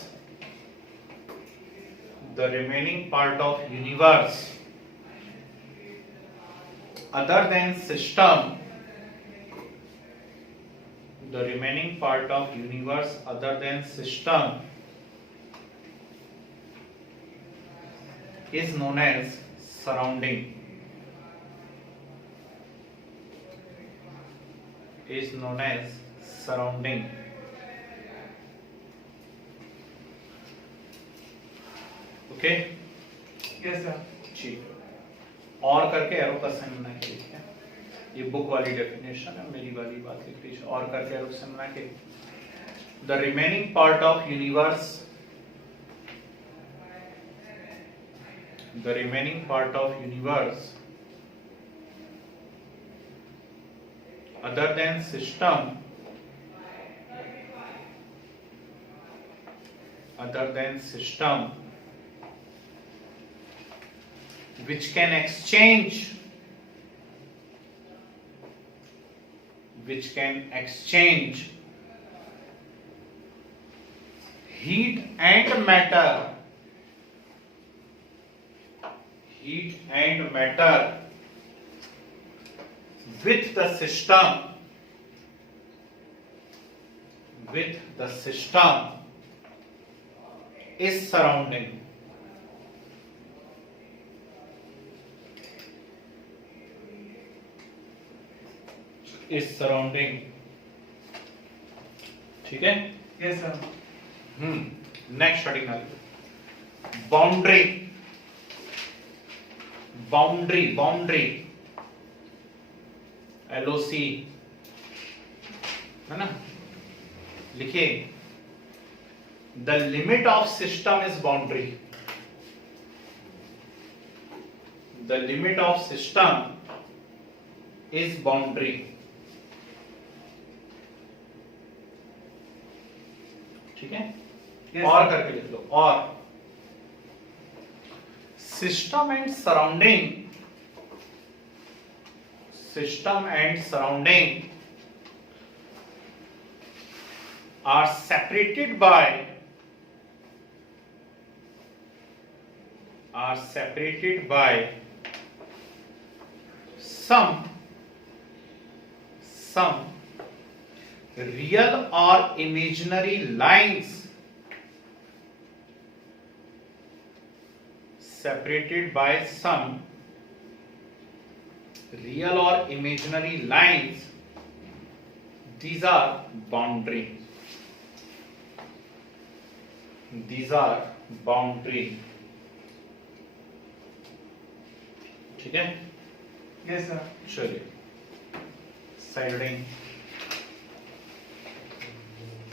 other than system is known as surrounding. Is known as surrounding. Okay yes sir. ठीक, और करके arrow का साइन बना के लिखिए। ये बुक वाली डेफिनेशन है, मेरी वाली बात लिख लीजिए। और करके एरो साइन बना के, the remaining part of universe, the remaining part of universe other than system which can exchange heat and matter with the system is surrounding. ठीक है। Yes sir. नेक्स्ट हेडिंग आ गई, बाउंड्री। LOC है ना, लिखिए, the limit of system is boundary. The limit of system is boundary. ठीक है। Yes, और sir. करके लिख लो, और system and surrounding are separated by some real or imaginary lines, separated by some real or imaginary lines. These are boundary. ठीक है। Yes sir. चलिए, side heading.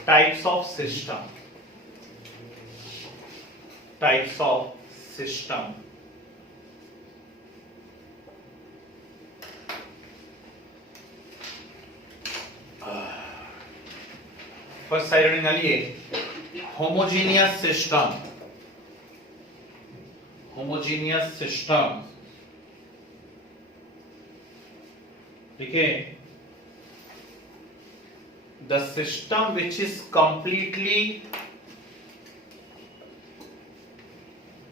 Types of system. First side heading डालिए, homogeneous system. देखिए, the system which is completely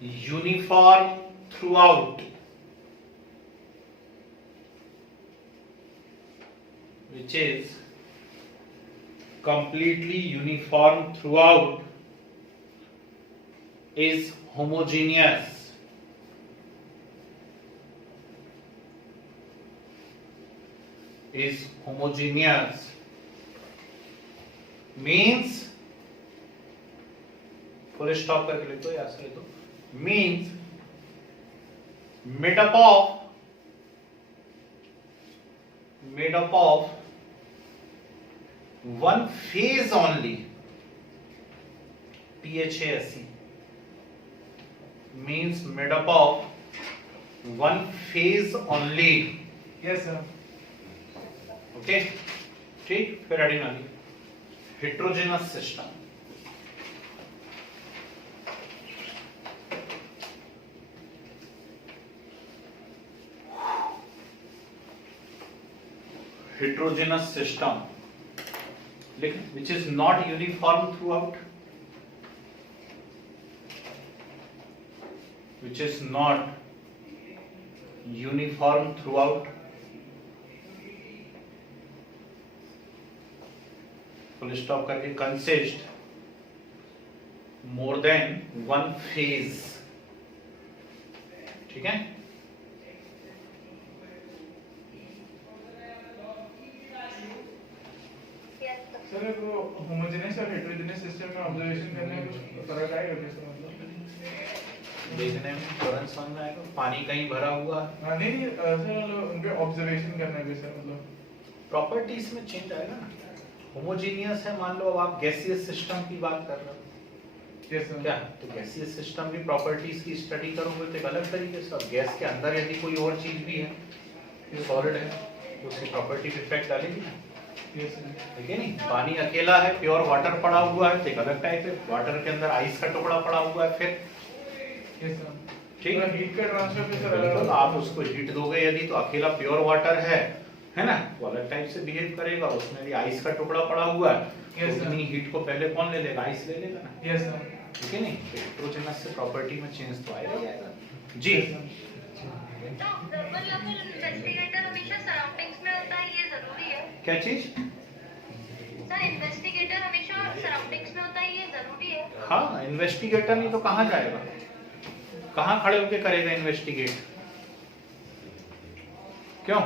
uniform throughout, which is completely uniform throughout, is homogeneous. Means, full stop करके लिख दो, या से लिख दो, means made up of one phase only, PHASE, means made up of one phase only. Yes sir. Okay, ठीक। फिर heading आ गई, heterogeneous system. heterogeneous system, which is not uniform throughout, full stop करके, consist more than one phase, ठीक है। Sir वो homogeneous और heterogeneous system में observation करने में कुछ फर्क आएगा क्या सर? मतलब देखने में तुरंत समझ में आएगा पानी कहीं भरा हुआ है, हाँ नहीं नहीं सर मतलब उनके ऑब्जर्वेशन करने में सर मतलब प्रॉपर्टीज में चेंज आएगा ना। होमोजीनियस है, मान लो अब आप गैसियस सिस्टम की बात कर रहे हो यस सर। क्या, तो गैसियस सिस्टम की प्रॉपर्टीज की स्टडी करोगे तो एक अलग तरीके से। अब गैस के अंदर यदि कोई और चीज भी है, ये सॉलिड है, तो उसकी प्रॉपर्टी पे इफेक्ट डालेगी ना, यस सर। ठीक है नहीं। पानी अकेला है, प्योर वाटर पड़ा हुआ है, तो एक अलग टाइप है। वाटर के अंदर आइस का टुकड़ा पड़ा हुआ है, फिर यस सर। ठीक है, हीट का ट्रांसफर भी सर बिल्कुल। आप उसको हीट दोगे यदि, तो अकेला प्योर वाटर है ना, वो अलग टाइप से बिहेव करेगा। उसमें यदि आइस का टुकड़ा पड़ा हुआ है, Yes, तो sir. उतनी हीट को पहले कौन ले लेगा, आइस ले लेगा ना, यस सर। ठीक है नहीं। तो हेटेरोजेनस से प्रॉपर्टी में चेंज तो आएगा ही आएगा जी। तो ऑब्जर्वर या फिर इन्वेस्टिगेटर हमेशा सराउंडिंग्स में होता है, ये जरूरी है? क्या चीज? सर इन्वेस्टिगेटर हमेशा सराउंडिंग्स में होता है, ये जरूरी है? हाँ, इन्वेस्टिगेटर नहीं तो कहाँ जाएगा, कहाँ खड़े होके करेगा इन्वेस्टिगेट? क्यों?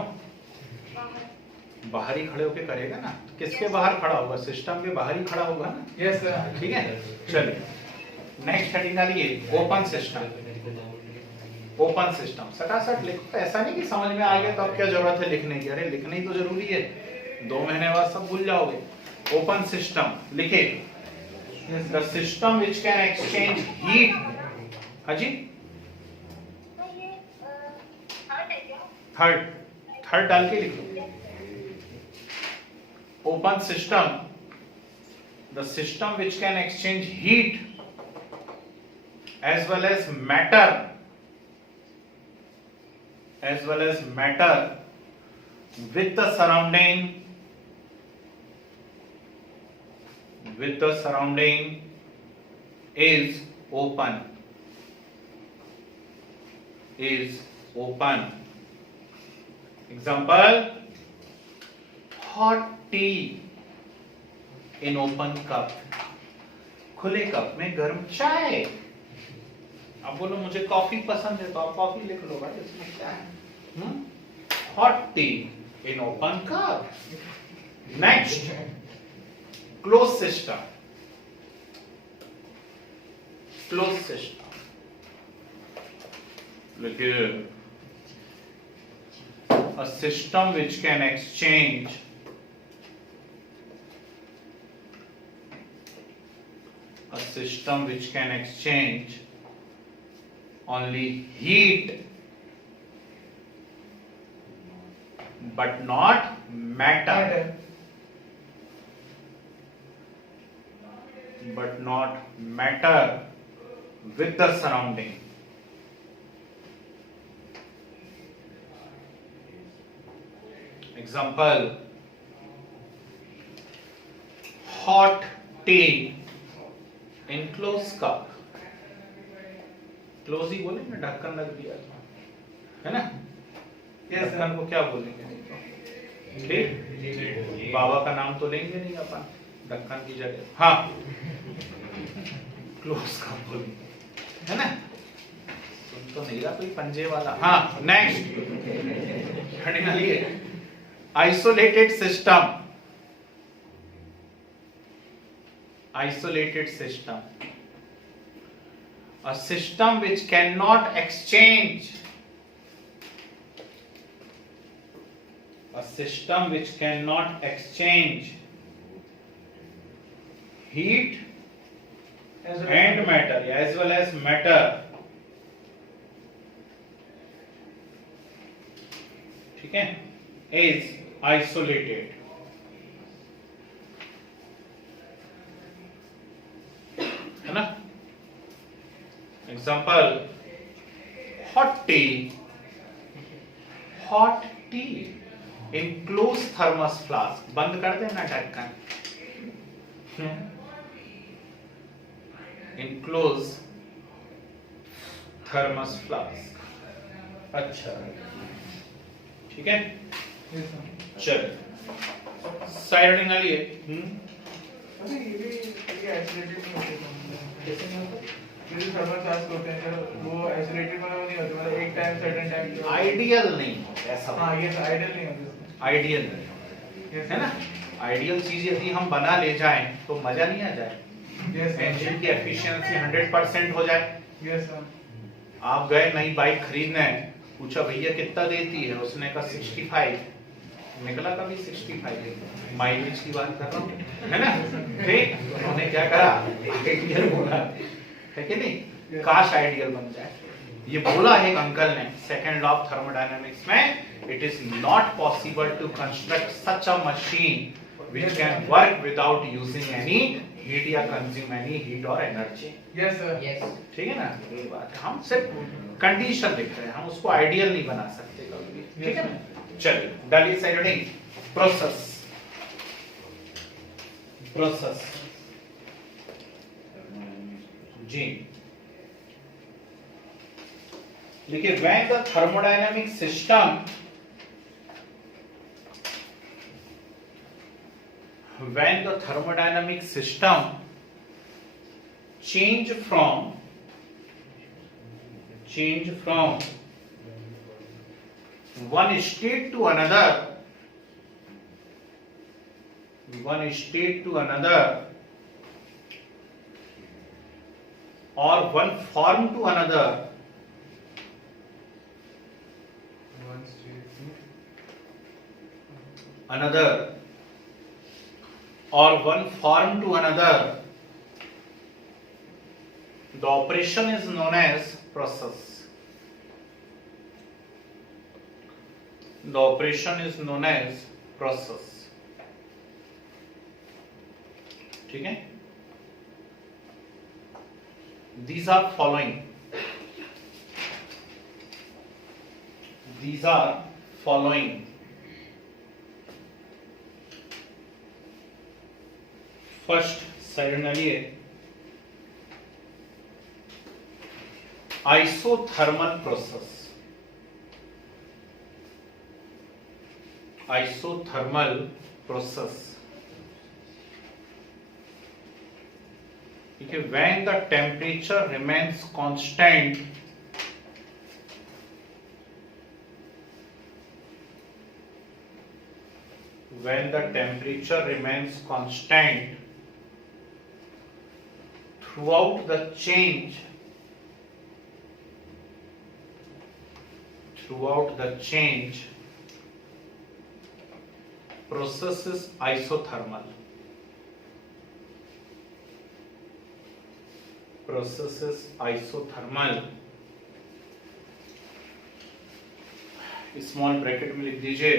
बाहर ही खड़े होके करेगा ना। तो किसके बाहर खड़ा होगा, सिस्टम के बाहर ही खड़ा होगा ना, यस सर। ठीक है। चलिए नेक्स्ट हेडिंग डालिए, ओपन सिस्टम। ओपन सिस्टम सटासट लिखो, ऐसा नहीं कि समझ में आ गया तो अब क्या जरूरत है लिखने की, अरे लिखना ही तो जरूरी है, 2 महीने बाद सब भूल जाओगे। ओपन सिस्टम लिखे, the system which can exchange heat. हाजी तो ये थर्ड है क्या? थर्ड डाल के लिखो। Open system, the system which can exchange heat as well as matter with the surrounding is open. Example, hot T in open cup, खुले cup में गर्म चाय। अब बोलो मुझे कॉफी पसंद है, तो आप कॉफी लिख लो भाई, इसमें क्या है। Hot T in open cup. Next, close system. Close system लिखिए, a system which can exchange only heat but not matter with the surrounding. Example, hot tea in closed cup. Close ही बोलेंगे, ढक्कन लग दिया है ना। ढक्कन को क्या बोलेंगे, ठीक, बाबा का नाम तो लेंगे नहीं अपन ढक्कन की जगह, हाँ क्लोज कप बोलेंगे, है ना। तुम तो नहीं रहा कोई पंजे वाला। हाँ नेक्स्ट हेडिंग लिए, isolated system. Isolated system, a system which cannot exchange heat and matter as well as matter, ठीक है, is isolated, है ना। Example, hot T in close thermos flask. बंद कर देना ढक्कन, इन क्लोज थर्मस फ्लास्क। अच्छा ठीक है, चलो साइड हेडिंग डालिए। अरे ये भी आइसोलेटेड नहीं होते। कैसे नहीं होता? ये जो थर्मल फ्लास्क होते हैं सर, वो आइसोलेटेड मतलब नहीं होते, मतलब एक टाइम सर्टेन टाइम आइडियल नहीं होता ऐसा। हाँ ये आइडियल नहीं होते आइडियल नहीं होता, है ना। आइडियल चीज यदि हम बना ले जाएं तो मजा नहीं आ जाए। इंजन की एफिशिएंसी 100% हो जाए। Yes sir. आप गए नई बाइक खरीदने, पूछा भैया कितना देती है, उसने कहा 65, निकला कभी 65, माइलेज की बात कर रहा हूँ, है ना। ठीक, उन्होंने क्या करा, आइडियल बोला, है कि नहीं। काश आइडियल बन जाए। ये बोला एक अंकल ने सेकंड लॉ ऑफ थर्मोडायनामिक्स में, it is not possible to construct such a machine which can work without using any heat या consume any heat or energy। Yes sir. Yes ठीक है ना, ये बात है। हम सिर्फ कंडीशन लिख रहे हैं, हम उसको आइडियल नहीं बना सकते कभी भी। ठीक है ना। चलिए डालिए साइड हेडिंग प्रोसेस। प्रोसेस जी देखिए, when the thermodynamic system change from one state to another, or one form to another, or one form to another, the operation is known as process। The operation is known as process। ठीक है। These are following। First side डालिए, isothermal process. Isothermal process, ठीक है। when the temperature remains constant, throughout the change, process is isothermal। Small bracket में लिख दीजिए,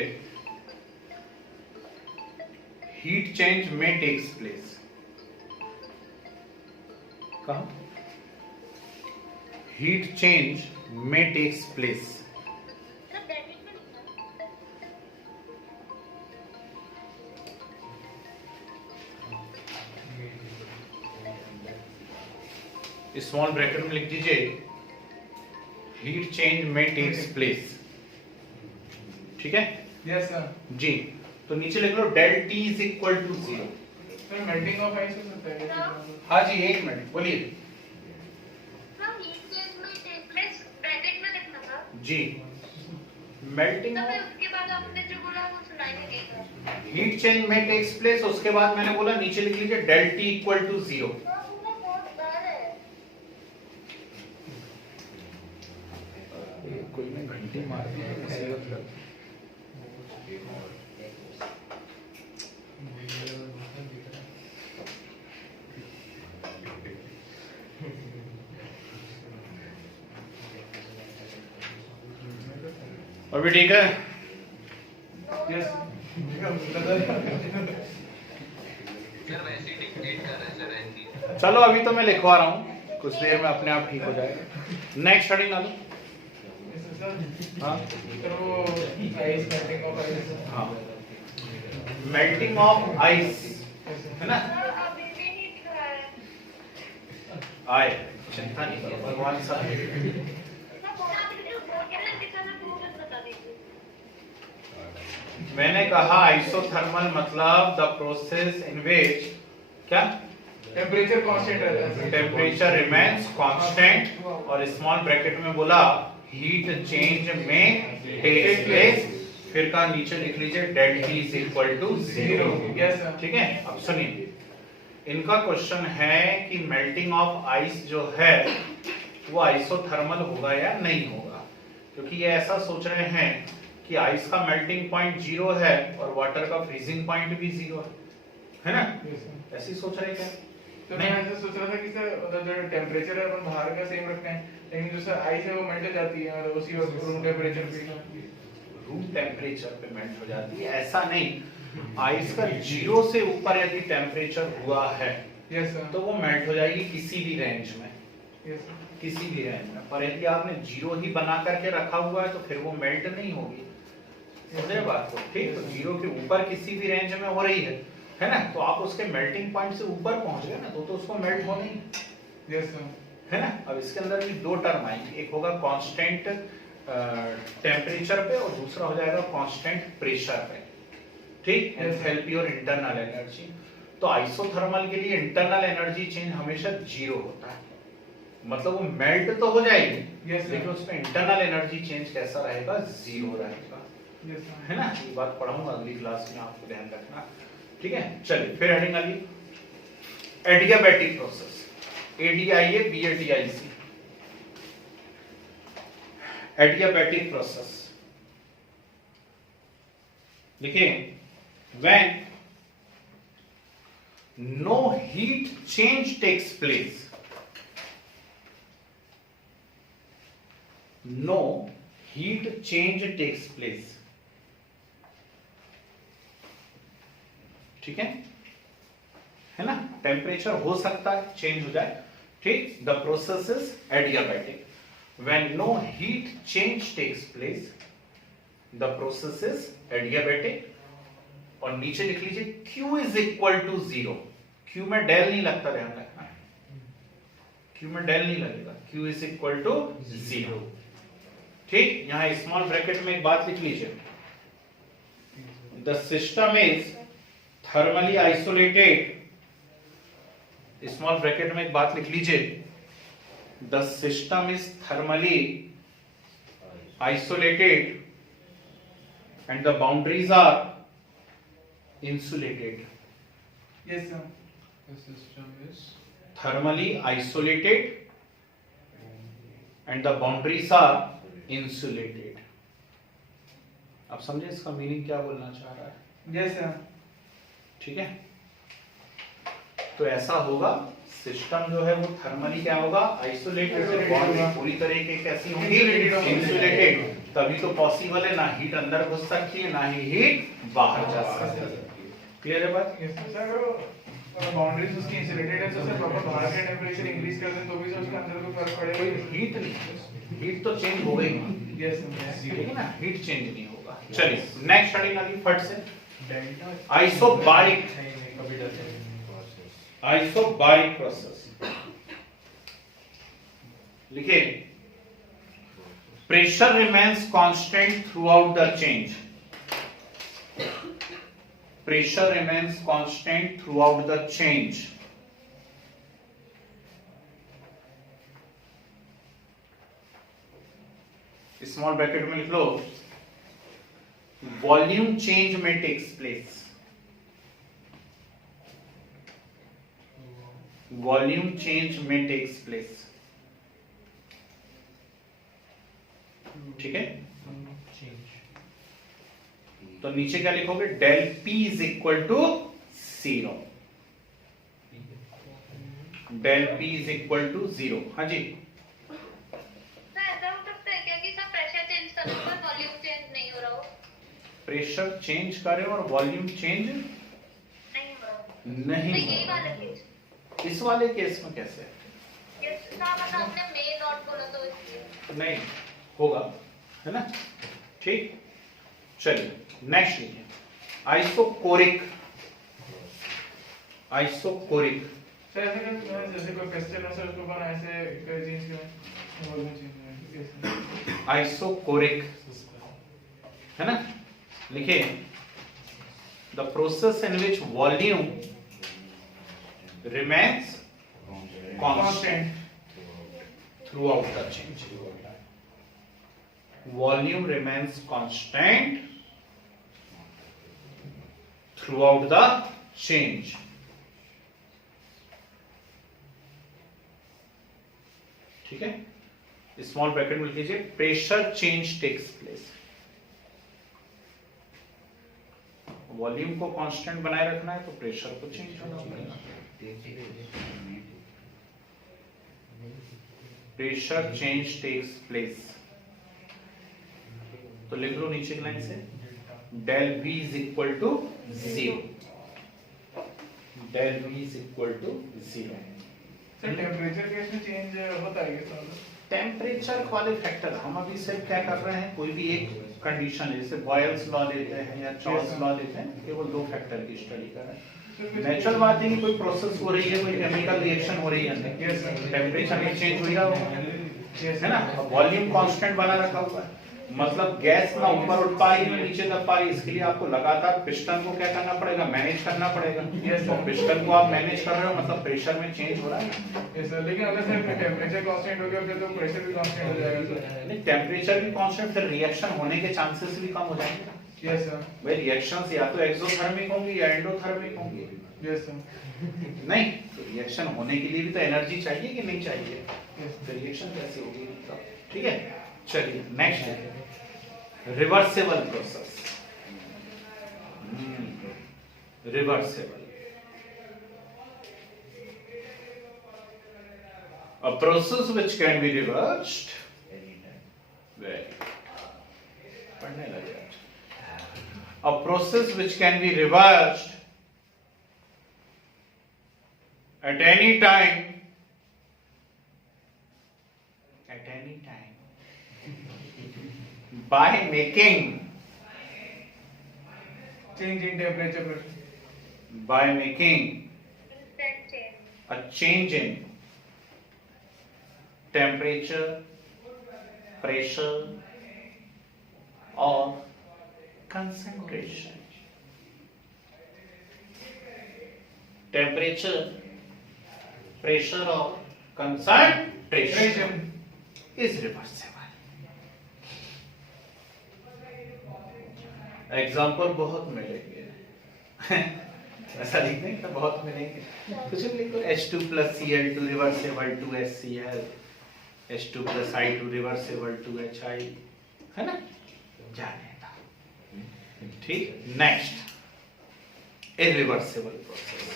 heat change में takes place. कहा हीट चेंज में टेक्स प्लेस। सर ब्रैकेट में लिखना स्मॉल ब्रैकेट में लिख दीजिए, हीट चेंज में टेक्स प्लेस। ठीक है। Yes sir. जी, तो नीचे लिख लो del T is equal to 0। Sir melting of ice हो सकता है क्या? हाँ जी, एक मिनट बोलिए। सर हीट चेंज में टेक प्लेस ब्रैकेट में लिखना था। जी, मेल्टिंग तो फिर उसके बाद आपने जो बोला वो सुनाई नहीं देगा। हीट चेंज में टेक्स प्लेस, उसके बाद मैंने बोला नीचे लिख लीजिए डेल टी इक्वल टू 0। कोई ने घंटी मार दी है, मुसीबत लग। और भी ठीक है। यस। चलो अभी तो मैं लिखवा रहा हूँ, कुछ देर में अपने आप ठीक हो जाएगा। नेक्स्ट हेडिंग डालो। हाँ सर वो आइस मेल्टिंग ऑफ आइस। हाँ, मेल्टिंग ऑफ आइस, है ना। सर अभी भी नहीं दिख रहा है। आए, चिंता नहीं करो, भगवान सब। सर आप जो कैसे दिखाना वो बता दीजिए। मैंने कहा आइसोथर्मल मतलब द प्रोसेस इन विच क्या टेम्परेचर कांस्टेंट रहता है। टेम्परेचर रिमेन्स कांस्टेंट, और स्मॉल ब्रैकेट में बोला हीट चेंज में टेक प्लेस, फिर का नीचे लिख लीजिए del T is equal to 0। Yes sir. ठीक है, अब सुनिए, इनका क्वेश्चन है कि मेल्टिंग ऑफ आइस जो है वो आइसोथर्मल होगा या नहीं होगा, क्योंकि ये ऐसा सोच रहे हैं कि आइस का मेल्टिंग पॉइंट 0 है और वाटर का फ्रीजिंग पॉइंट भी 0 है ना, ऐसी सोच रहे क्या? तो मैं ऐसे सोच रहा था कि सर मतलब जो टेम्परेचर है अपन बाहर का सेम रखते हैं, लेकिन जो सर आइस है वो मेल्ट हो जाती है और उसी वक्त रूम टेम्परेचर पे रूम टेम्परेचर पे मेल्ट हो जाती है, ऐसा नहीं। आइस का 0 से ऊपर यदि टेम्परेचर हुआ है यस सर। तो वो मेल्ट हो जाएगी किसी भी रेंज में, यस सर। किसी भी रेंज में। पर यदि आपने 0 ही बना करके रखा हुआ है तो फिर वो मेल्ट नहीं होगी, समझे बात को? ठीक, तो 0 के ऊपर किसी भी रेंज में हो रही है ना, तो आप उसके मेल्टिंग पॉइंट से ऊपर पहुंच गए ना, तो उसको मेल्ट होना ही यस सर। है ना। अब इसके अंदर भी दो टर्म आएंगे, एक होगा कांस्टेंट टेम्परेचर पे और दूसरा हो जाएगा कांस्टेंट प्रेशर पे। ठीक, and help your internal energy. तो आइसोथर्मल के लिए इंटरनल एनर्जी चेंज हमेशा 0 होता है, मतलब वो मेल्ट तो हो जाएगी लेकिन उसमें इंटरनल एनर्जी चेंज कैसा रहेगा? 0 रहेगा, है ना। ये बात पढ़ाऊंगा अगली क्लास में, आपको ध्यान रखना। ठीक है, चलिए फिर हेडिंग आ गई adiabatic process, ADIA BATIC, adiabatic process. लिखिए, when no heat change takes place, no heat change takes place, ठीक है ना, टेम्परेचर हो सकता है चेंज हो जाए। ठीक, the process is adiabatic. When no heat change takes place the process is adiabatic. और नीचे लिख लीजिए Q is equal to 0। Q में डेल नहीं लगता, ध्यान रखना, Q में डेल नहीं लगेगा, Q इज इक्वल टू 0। ठीक, यहां स्मॉल ब्रैकेट में एक बात लिख लीजिए, the system is thermally isolated, small bracket में एक बात लिख लीजिए, the system is thermally isolated and the boundaries are insulated. Yes sir. The system is Thermally isolated and the boundaries are insulated. आप समझे इसका मीनिंग क्या बोलना चाह रहा है? Yes sir. ठीक है, तो ऐसा होगा, सिस्टम जो है वो थर्मली क्या होगा? आइसोलेटेड, बाउंड्री पूरी तरीके कैसी होंगी? इंसुलेटेड। तभी तो पॉसिबल है ना हीट अंदर घुस सकती है ना ही हीट बाहर जा सकती है। क्लियर है बात? Yes sir. अगर बाउंड्रीज उसकी इंसुलेटेड है तो सर प्रॉपर बाहर का टेम्परेचर इंक्रीज कर दें तो भी सर उसके अंदर कोई फर्क पड़ेगा? कोई हीट नहीं, हीट तो चेंज हो गई, Yes sir. ठीक है ना, हीट चेंज नहीं होगा। चलिए नेक्स्ट हेडिंग आ गई फट से, delta आइसोबारिक, कभी delta आइसोबारिक प्रोसेस। लिखिए, pressure remains constant throughout the change, pressure remains constant throughout the change. Small bracket में लिख लो, वॉल्यूम चेंज में टेक्स प्लेस, वॉल्यूम चेंज में टेक्स प्लेस। ठीक है, तो नीचे क्या लिखोगे? Del P is equal to 0, del P is equal to 0। हाँ जी, सर ऐसा हो सकता है क्या कि सब प्रेशर चेंज करने पर वॉल्यूम चेंज नहीं हो रहा हो? प्रेशर चेंज करें और वॉल्यूम चेंज नहीं हो रहा हो? नहीं तो यही होगा। वाला केस। इस वाले केस में कैसे? यस सर, मतलब आपने मे नॉट बोला तो इसलिए। नहीं होगा, है ना। ठीक, चलिए नेक्स्ट लिखिए, आइसोकोरिक, आइसोकोरिक। सर ऐसे कर, जैसे कोई क्वेश्चन है सर उसको अपन ऐसे कर चेंज करें, वॉल्यूम चेंज करें। आइसोकोरिक, है ना। लिखिए, the process in which volume remains constant constant. throughout the change. Volume remains constant throughout the change. ठीक है, स्मॉल ब्रैकेट में लिख लीजिए pressure change takes place. Volume को कांस्टेंट बनाए रखना है तो प्रेशर को चेंज होना पड़ेगा. Pressure change takes place. तो लिख लो नीचे की लाइन से del V is equal to 0. Del V is equal to 0. Sir temperature के इसमें चेंज होता है क्या? टेम्परेचर वाले फैक्टर हम अभी सिर्फ क्या कर रहे हैं, कोई भी एक कंडीशन जैसे बॉयल्स लॉ लेते हैं या चार्ल्स लॉ लेते हैं, केवल दो फैक्टर की स्टडी कर रहे हैं. नेचुरल बात है कि कोई प्रोसेस हो रही है, कोई केमिकल रिएक्शन हो रही है, टेम्परेचर में चेंज हो रहा है ना. वॉल्यूम कांस्टेंट बना रखा हुआ है, मतलब गैस ना ऊपर उठ पा रही है ना नीचे दब पा रही है. इसके लिए आपको लगातार पिस्टन को क्या करना पड़ेगा, मैनेज करना पड़ेगा. तो पिस्टन को आप मैनेज कर रहे हो मतलब प्रेशर में चेंज हो रहा है. यस सर, लेकिन अगर सर टेम्परेचर कांस्टेंट हो गया फिर तो प्रेशर भी कांस्टेंट हो जाएगा सर. नहीं, टेम्परेचर भी कांस्टेंट, फिर रिएक्शन होने के चांसेस भी कम हो जाएंगे. Yes sir. भाई रिएक्शंस या तो एक्सोथर्मिक होंगी या एंडोथर्मिक होंगी. Yes sir. नहीं, तो रिएक्शन होने के लिए भी तो एनर्जी चाहिए कि नहीं चाहिए. यस. तो रिएक्शन कैसे होगी. ठीक है, चलिए next reversible process. Reversible, a process which can be reversed. Very good. पढ़ने लगे आज. A process which can be reversed at any time. At any time. By making. Change in temperature पर. By making Instant change. a change in temperature, pressure or concentration. Temperature, pressure or concentration is reversible. Example बहुत मिलेंगे. ऐसा लिखने तो बहुत मिलेंगे. कुछ भी लिखो H2 plus Cl2 reversible to HCl, H2 plus I2 reversible to HI, है ना. जाने का. ठीक. Next irreversible process.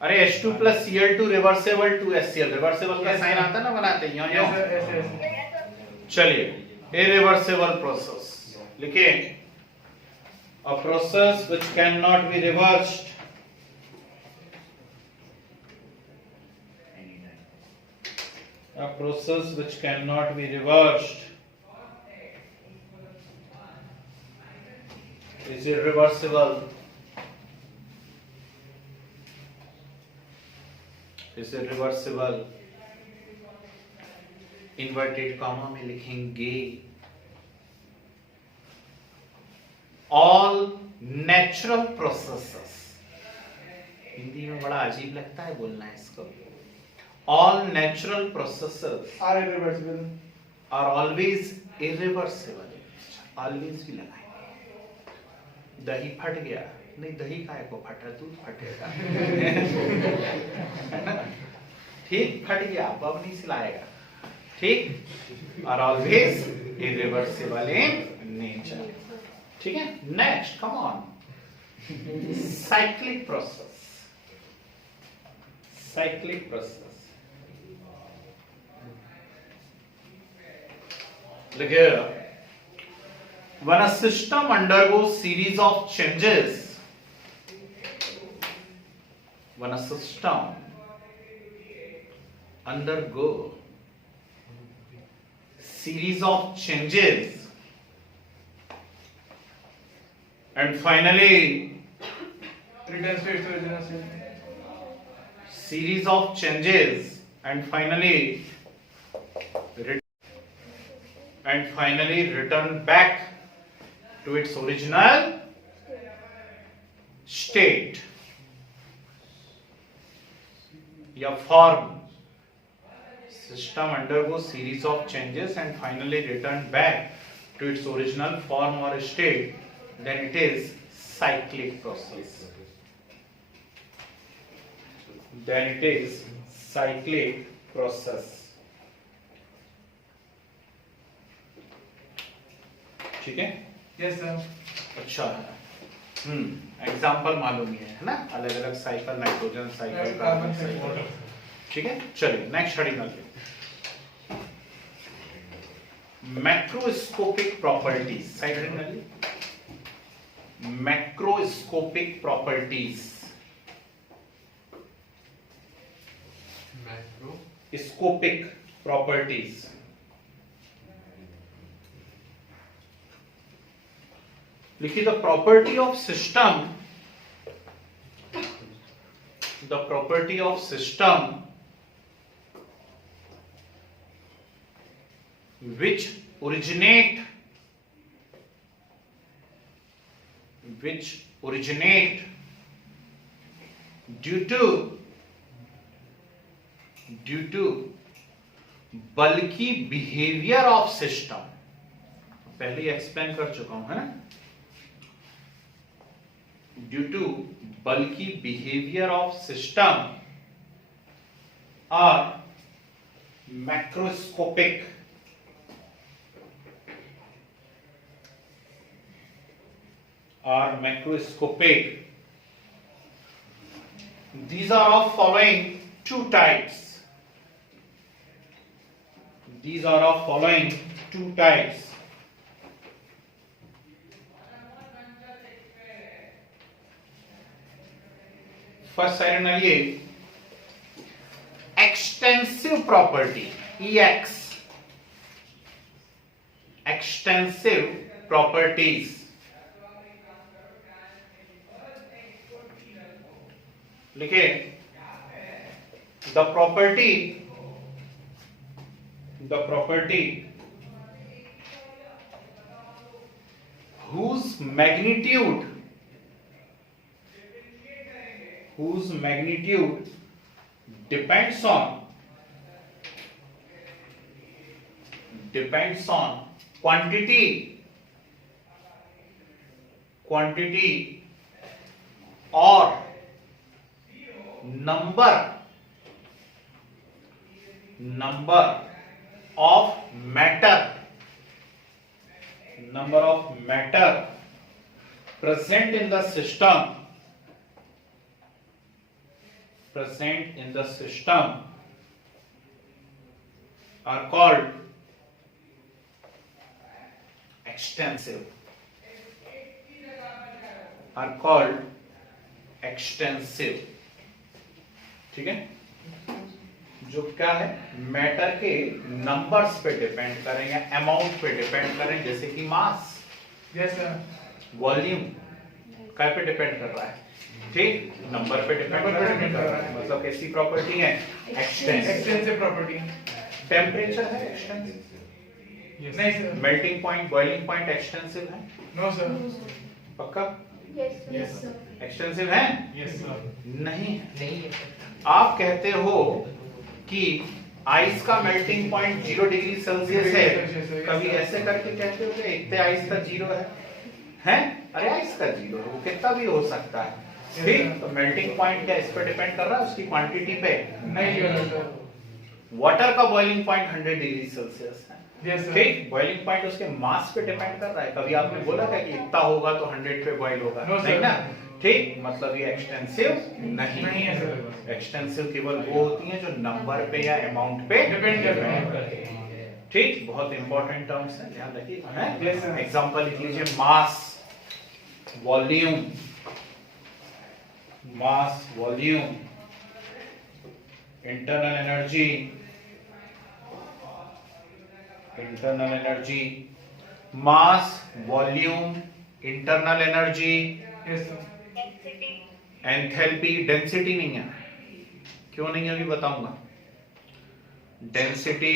अरे H2 plus Cl2 reversible to HCl, reversible का साइन आता ना बनाते हैं यहाँ. Yes sir. यस. चलिए इरिवर्सिबल प्रोसेस लिखिए. A process which cannot be reversed. A process which cannot be reversed is irreversible. Is irreversible. Inverted comma में लिखेंगे all natural processes. हिंदी में बड़ा अजीब लगता है बोलना है इसको. All natural processes are irreversible. are always irreversible. Always भी लगाएंगे. दही फट गया, नहीं दही काहे को फटा, दूध फटेगा. है ना. ठीक, फट गया अब नहीं सिलाएगा. ठीक. are always irreversible in nature. ठीक है. Next come on. Cyclic process. Cyclic process लिखिए. when a system undergoes series of changes, when a system undergo series of changes and finally returns to its original state. series of changes and finally return back to its original state. या form, system undergoes series of changes and finally return back to its original form or state, then it is cyclic process. Then it is cyclic process. ठीक है? Yes sir. अच्छा है। Example मालूम ही है ना, अलग अलग cycle, nitrogen cycle, carbon cycle. ठीक है, चलिए नेक्स्ट हेडिंग आते हैं। मैक्रोस्कोपिक प्रॉपर्टीज, साइड हेडिंग डालिए। Macroscopic properties, Macro. स्कोपिक प्रॉपर्टीज। लिखिए the property of system, the property of system which originate due to bulky behavior of system, पहले ही explain कर चुका हूं, है ना। ड्यू टू बल्कि behaviour of system are macroscopic, these are of following two types. These are of following two types. First side डालिए, extensive property, EX, extensive properties. लिखिए the property whose magnitude depends on quantity or number of matter present in the system are called extensive, ठीक है। जो क्या है, matter के numbers पे depend करें या अमाउंट पे डिपेंड करें, जैसे कि मास, Yes sir. वॉल्यूम काय पे डिपेंड कर रहा है, ठीक, नंबर पे डिपेंड कर रहा है, मतलब कैसी प्रॉपर्टी है, एक्सटेंसिव। Extensive property. टेम्परेचर है एक्सटेंसिव, नहीं sir. Melting point, boiling point extensive है, No sir. पक्का Yes, sir. एक्सटेंसिव है, Yes sir. नहीं है। आप कहते हो कि आइस का मेल्टिंग पॉइंट 0 डिग्री सेल्सियस है, कभी ऐसे करके कहते हो कि इतने आइस का 0 है? अरे आइस का 0 है, वो कितना भी हो सकता है, ठीक। तो मेल्टिंग पॉइंट क्या इस पर डिपेंड कर रहा है, उसकी क्वांटिटी पे नहीं sir. वाटर का बॉइलिंग पॉइंट 100 डिग्री सेल्सियस है, Yes sir. ठीक। बॉइलिंग पॉइंट उसके मास पे डिपेंड कर रहा है, कभी आपने बोला था कि इतना होगा तो 100 पे बॉइल होगा, No, नहीं sir. ना, ठीक। मतलब ये एक्सटेंसिव नहीं नहीं है sir. एक्सटेंसिव केवल वो होती हैं जो नंबर पे या अमाउंट पे Depend कर रहे हैं. ठीक। बहुत इंपॉर्टेंट टर्म्स है, ध्यान रखिए। Yes, sir. एग्जांपल लिख लीजिए, mass, volume, internal energy, mass, volume, internal energy, Yes sir. Density, enthalpy, density नहीं है, क्यों नहीं है अभी बताऊंगा। डेंसिटी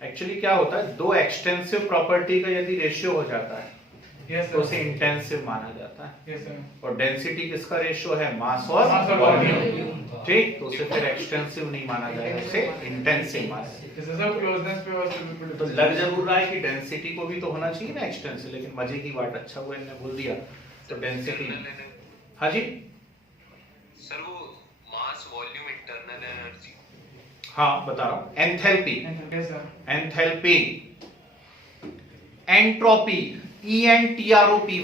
एक्चुअली क्या होता है, दो एक्सटेंसिव प्रॉपर्टी का यदि रेशियो हो जाता है, Yes, तो sir. उसे इंटेंसिव माना जाता है। Yes, sir. और डेंसिटी किसका रेशियो है? मास और Mass और वॉल्यूम। volume. ठीक, तो उसे फिर एक्सटेंसिव नहीं माना जाएगा, उसे इंटेंसिव माना जाएगा। जैसे सब क्लोजनेस पे और तो लग जरूर रहा है कि डेंसिटी को भी तो होना चाहिए ना एक्सटेंसिव, लेकिन मजे की बात, अच्छा हुआ इन्होंने बोल दिया। तो डेंसिटी, हाँ जी सर वो मास वॉल्यूम इंटरनल एनर्जी हाँ बता रहा हूँ। Enthalpy, Yes, sir. Enthalpy, entropy, ENTROPY,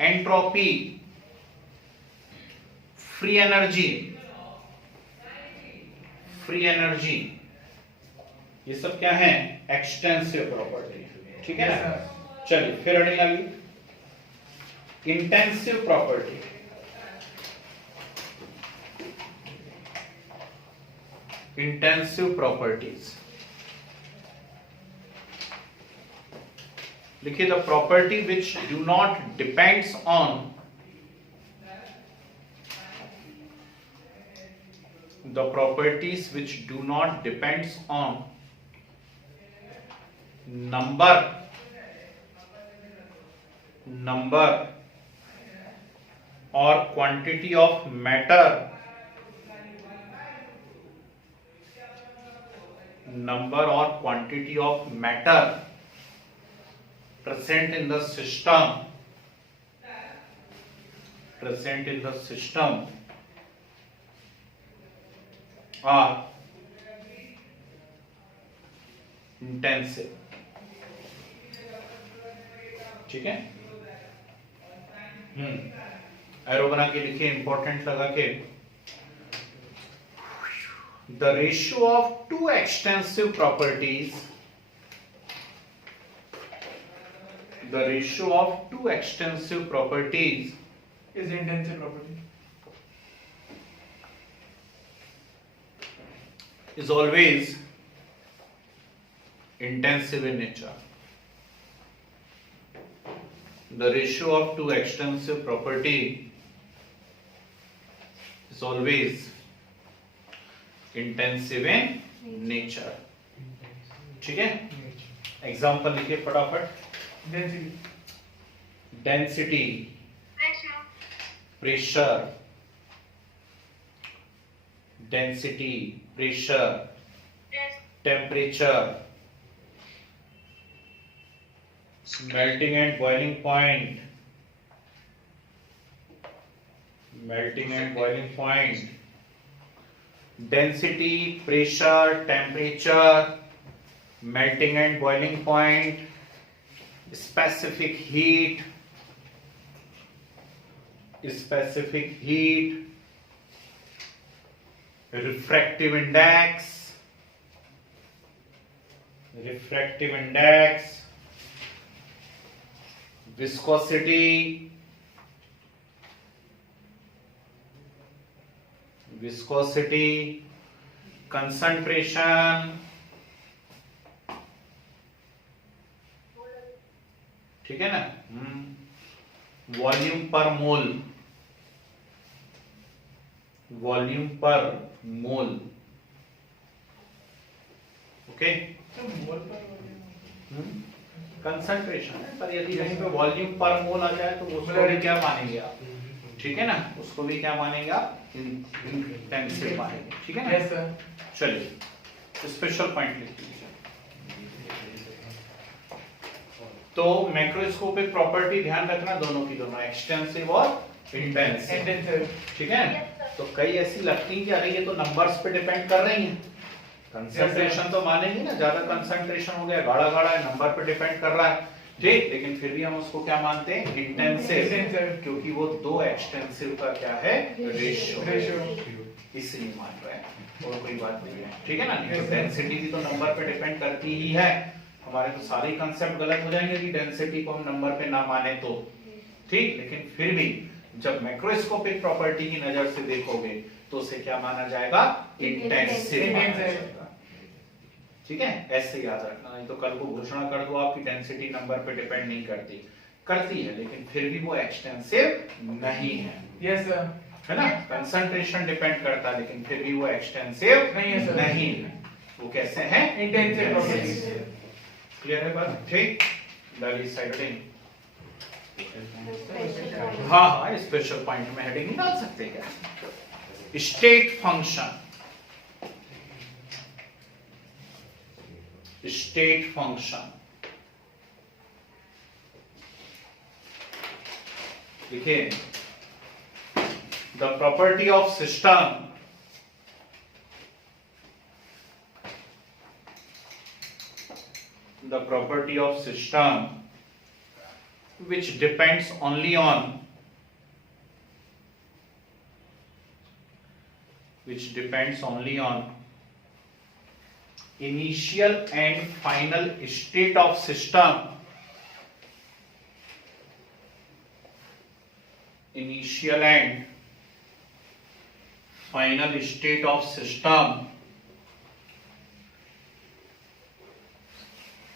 entropy, free energy, free energy, ये सब क्या है? Extensive property. ठीक है ना? चलिए फिर अगली आ गई इंटेंसिव प्रॉपर्टी। इंटेंसिव प्रॉपर्टीज लिखिए, the property which do not depends on the properties which do not depends on number or quantity of matter, number or quantity of matter present in the system, are intensive। ठीक है, arrow बना के लिखिए, important लगा के। The ratio of two extensive properties, the ratio of two extensive properties Is intensive property. is always intensive in nature. The ratio of two extensive property is always intensive in nature. ठीक है, example लिखिए फटाफट। Density. Density, Pressure. Pressure, density, pressure, Yes. Temperature, melting and boiling point, melting and boiling point, density, pressure, temperature, melting and boiling point, specific heat, refractive index, viscosity, concentration, ठीक है ना, volume पर मोल, okay. तो मोल पर concentration है, पर यदि कहीं पे वॉल्यूम पर मोल आ जाए तो उसको भी क्या मानेंगे आप? ठीक है ना, उसको भी क्या मानेंगे आप? इंटेंसिव मानेंगे। ठीक है ना? Yes, sir. चलिए स्पेशल पॉइंट लिख लीजिए। तो मैक्रोस्कोपिक प्रॉपर्टी ध्यान रखना, दोनों की दोनों, एक्सटेंसिव और इंटेंसिव। Intensive. ठीक है, तो कई ऐसी लगती है कि अरे ये तो नंबर्स पे डिपेंड कर रही हैं, कंसंट्रेशन तो मानेंगे ना, ज्यादा कंसंट्रेशन हो गया, गाढ़ा गाढ़ा है, नंबर पे डिपेंड कर रहा है, ठीक, लेकिन फिर भी हम उसको क्या मानते हैं? Intensive, Intensive. क्योंकि वो दो एक्सटेंसिव का क्या है? Ratio, Ratio. इसलिए मान रहे हैं, और कोई बात नहीं है। ठीक है ना, नहीं तो डेंसिटी भी तो नंबर पे डिपेंड करती ही है, हमारे तो सारे कंसेप्ट गलत हो जाएंगे कि डेंसिटी को हम नंबर पे ना माने तो, ठीक, लेकिन फिर भी जब मैक्रोस्कोपिक प्रॉपर्टी की नजर से देखोगे तो उसे क्या माना जाएगा? इंटेंसिव माना जाएगा। ठीक है, ऐसे याद रखना, नहीं तो कल को घोषणा कर दो आपकी डेंसिटी नंबर पे डिपेंड नहीं करती है, लेकिन फिर भी वो एक्सटेंसिव नहीं है। Yes, sir. है ना, कंसंट्रेशन डिपेंड करता है, लेकिन फिर भी वो एक्सटेंसिव नहीं है, सर। नहीं है। वो कैसे है? Intensive properties. क्लियर है बात? ठीक, दैट इज साइड। हाँ हाँ, स्पेशल पॉइंट में हेडिंग डाल सकते हैं क्या? स्टेट फंक्शन, स्टेट फंक्शन देखिए, the property of system the property of system which depends only on initial and final state of system, initial and final state of system,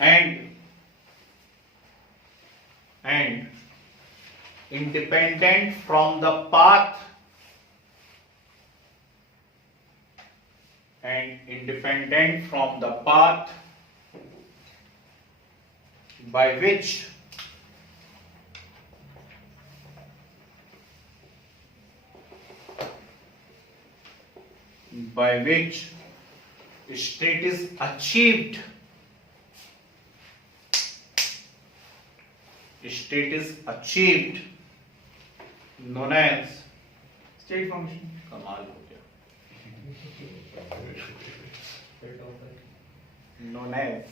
and independent from the path, by which state is achieved, known as state function. कमाल हो गया, known as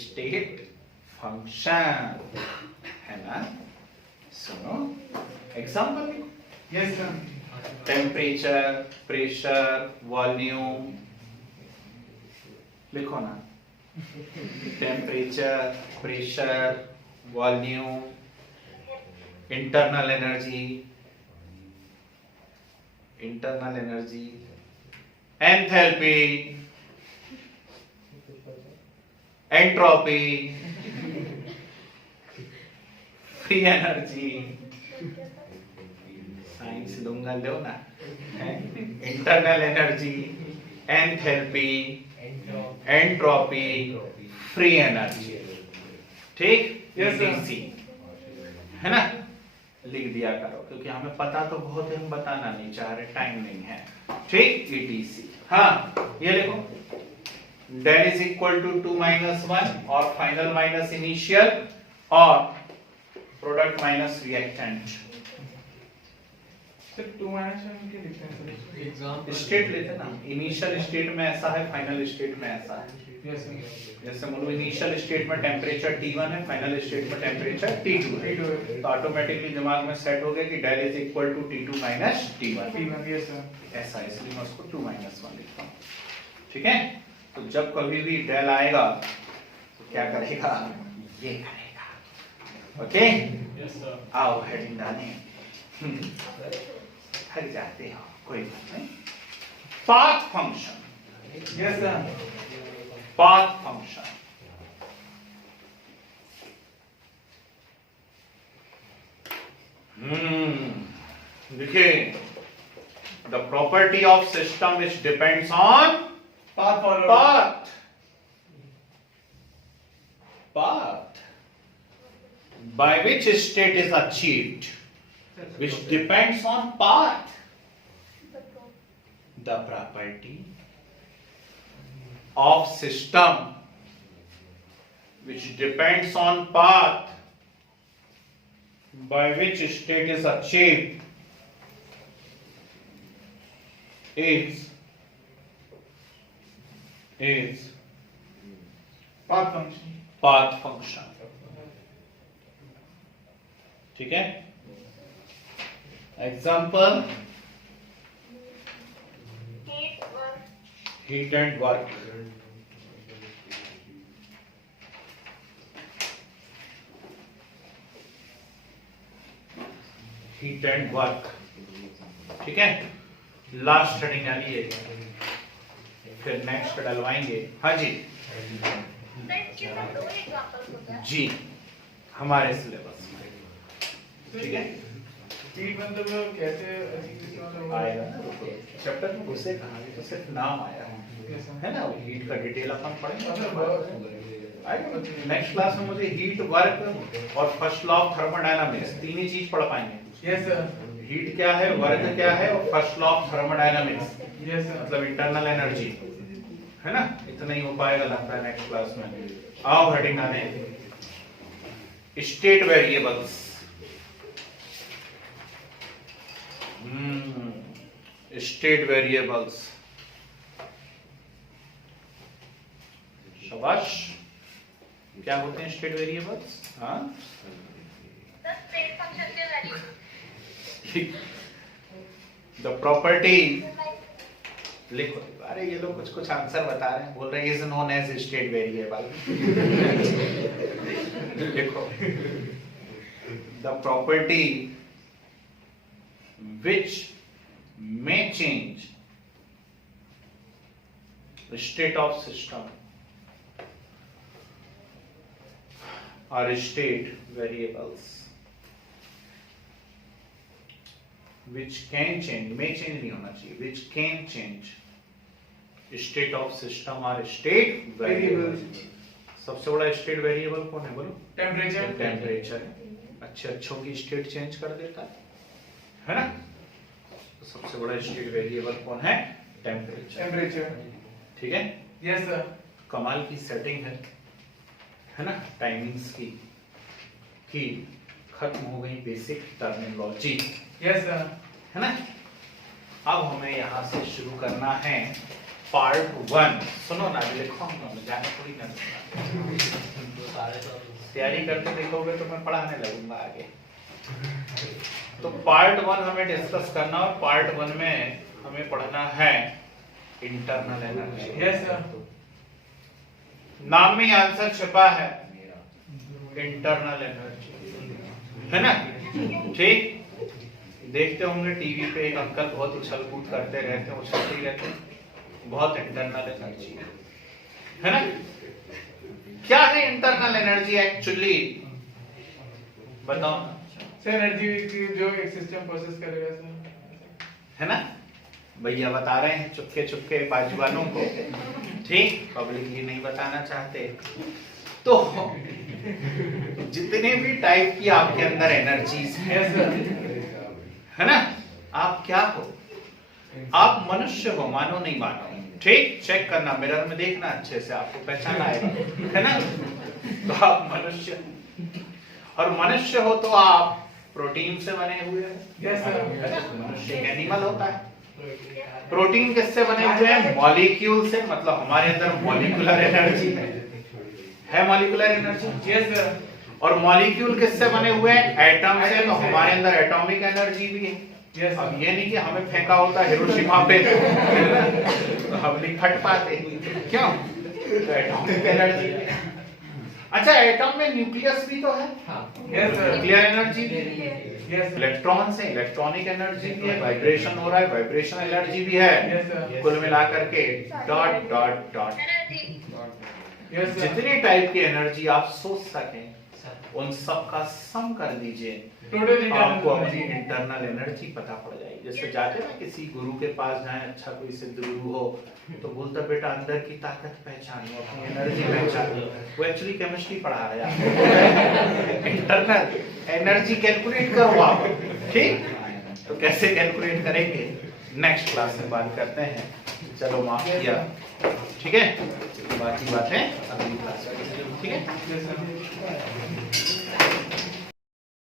state function, है ना? सुनो example लिखो, yes sir. Temperature, pressure, volume लिखो ना, temperature, pressure, volume, internal energy, enthalpy, entropy, free energy, science लूंगा लो ना, internal energy, enthalpy, entropy, free energy, ठीक? Yes, sir. EDC, है ना? लिख दिया करो, क्योंकि हमें पता तो बहुत है, हम बताना नहीं चाह रहे, टाइम नहीं है, ठीक? EDC, हाँ ये लिखो, डेल इज इक्वल टू 2 - 1 और फाइनल माइनस इनिशियल और प्रोडक्ट माइनस रिएक्टेंट। सर 2 - 1 के लिखते हैं सर। एग्जाम्पल स्टेट लेते ना, इनिशियल स्टेट में ऐसा है, फाइनल स्टेट में ऐसा है। Yes sir. जैसे मान लो इनिशियल स्टेट में टेम्परेचर T1 है, फाइनल स्टेट में टेम्परेचर T2 है, T2 तो ऑटोमेटिकली दिमाग में सेट हो गया कि del is equal to T2 minus T1, T1, yes sir. ऐसा, इसलिए मैं उसको 2 - 1 लिखता हूँ, ठीक है? तो जब कभी भी डेल आएगा तो क्या करेगा, ये करेगा, ओके? Yes sir. आओ हेडिंग डालें, थक जाते हो, कोई बात नहीं। Path function, yes sir. Path function, देखिए, the property of system which depends on path forward. path by which state is achieved, which depends on path, the property of system which depends on path by which state is achieved is path function. path function, ठीक है? Example, heat and work, heat and work, ठीक है? Last heading डालिए, फिर next डलवाएंगे। हाँ जी sir इसके साथ 2 examples होते हैं। जी, हमारे सिलेबस में, ठीक है? हीट मतलब कैसे अचीव करना आएगा ना, रुको, चैप्टर में घुसे कहाँ, तो सिर्फ नाम आया है, यस सर। है ना? हीट का डिटेल अपन पढ़ेंगे। नेक्स्ट क्लास में मुझे हीट, वर्क और फर्स्ट लॉ ऑफ थर्मोडायनामिक्स तीन ही चीज पढ़ पाएंगे। Yes sir. हीट क्या है, वर्क क्या है और first law of thermodynamics yes sir. मतलब इंटरनल एनर्जी, है ना। इतना ही हो पाएगा लगता है नेक्स्ट क्लास में। आओ हेडिंग आने, स्टेट वेरिएबल्स। स्टेट वेरिएबल्स, शाबाश। क्या होते हैं स्टेट वेरिएबल्स? हाँ, The state function के value. द प्रॉपर्टी लिखो। अरे ये लोग कुछ कुछ आंसर बता रहे हैं, बोल रहे हैं is known as state variable. लिखो, the property which may change the state of system are state variables which can change, may change नहीं होना चाहिए, which can change state of system are state variables। सबसे बड़ा state variable कौन है बोलो? Temperature. Temperature अच्छे अच्छों की स्टेट चेंज कर देता है ना। तो सबसे बड़ा स्टेट वेरिएबल कौन है? टेम्परेचर। टेम्परेचर, ठीक है। Yes sir. कमाल की सेटिंग है ना टाइमिंग्स की खत्म हो गई बेसिक टर्मिनोलॉजी, यस सर। है ना। अब हमें यहाँ से शुरू करना है पार्ट 1। सुनो ना, लिखो हम जाने थोड़ी ना दूंगा। तैयारी करके देखोगे तो मैं पढ़ाने लगूंगा आगे। तो पार्ट 1 हमें डिस्कस करना, और पार्ट 1 में हमें पढ़ना है इंटरनल एनर्जी। Yes sir. नाम में आंसर छिपा है इंटरनल एनर्जी, है ना। ठीक, देखते होंगे टीवी पे एक अंकल बहुत उछल कूद करते रहते हैं, उछलते ही रहते हैं, बहुत इंटरनल एनर्जी है ना। क्या है इंटरनल एनर्जी एक्चुअली, बताओ ना। सर एनर्जी की जो एक सिस्टम प्रोसेस करेगा सर, है ना। भैया बता रहे हैं चुपके चुपके बाजूवानों को, ठीक, पब्लिक ये नहीं बताना चाहते। तो जितने भी टाइप की आपके अंदर एनर्जीज है, यस सर, है ना। आप क्या हो? आप मनुष्य हो, मानो नहीं मानो, ठीक। चेक करना, मिरर में देखना अच्छे से, आपको पहचान आएगा, है ना। तो आप मनुष्य, और मनुष्य हो तो आप प्रोटीन से बने हुए हैं, यस सर। है ना। मनुष्य एक एनिमल होता है। प्रोटीन किससे बने हुए हैं? मॉलिक्यूल से, मतलब हमारे अंदर मॉलिक्यूलर एनर्जी है मॉलिक्यूलर एनर्जी, यस सर। और मॉलिक्यूल किससे बने हुए हैं? एटम से, तो हमारे अंदर एटॉमिक एनर्जी भी है। यस अब सर। ये नहीं कि हमें फेंका होता हिरोशिमा पे तो हम नहीं फट पाते, क्यों? तो एटॉमिक एनर्जी है। अच्छा, एटम में न्यूक्लियस भी तो है, यस सर। न्यूक्लियर एनर्जी भी है, यस सर। इलेक्ट्रॉन से इलेक्ट्रॉनिक एनर्जी भी है, वाइब्रेशन हो रहा है, वाइब्रेशन एनर्जी भी है। Yes sir. कुल मिलाकर के dot dot dot energy. Yes sir. जितने टाइप की एनर्जी आप सोच सकें उन सब का सम कर दीजिए, टोटल आपको अपनी इंटरनल एनर्जी पता पड़ जाएगी। जैसे जाते ना किसी गुरु के पास जाए, अच्छा कोई सिद्ध गुरु हो, तो बोलता बेटा अंदर की ताकत पहचानो, अपनी एनर्जी पहचानो। वो एक्चुअली केमिस्ट्री पढ़ा रहा है, इंटरनल एनर्जी कैलकुलेट करो आप, ठीक। तो कैसे कैलकुलेट करेंगे नेक्स्ट क्लास में बात करते हैं। चलो माफ किया, ठीक है। बाकी बातें अगली क्लास में, ठीक है। Yes sir.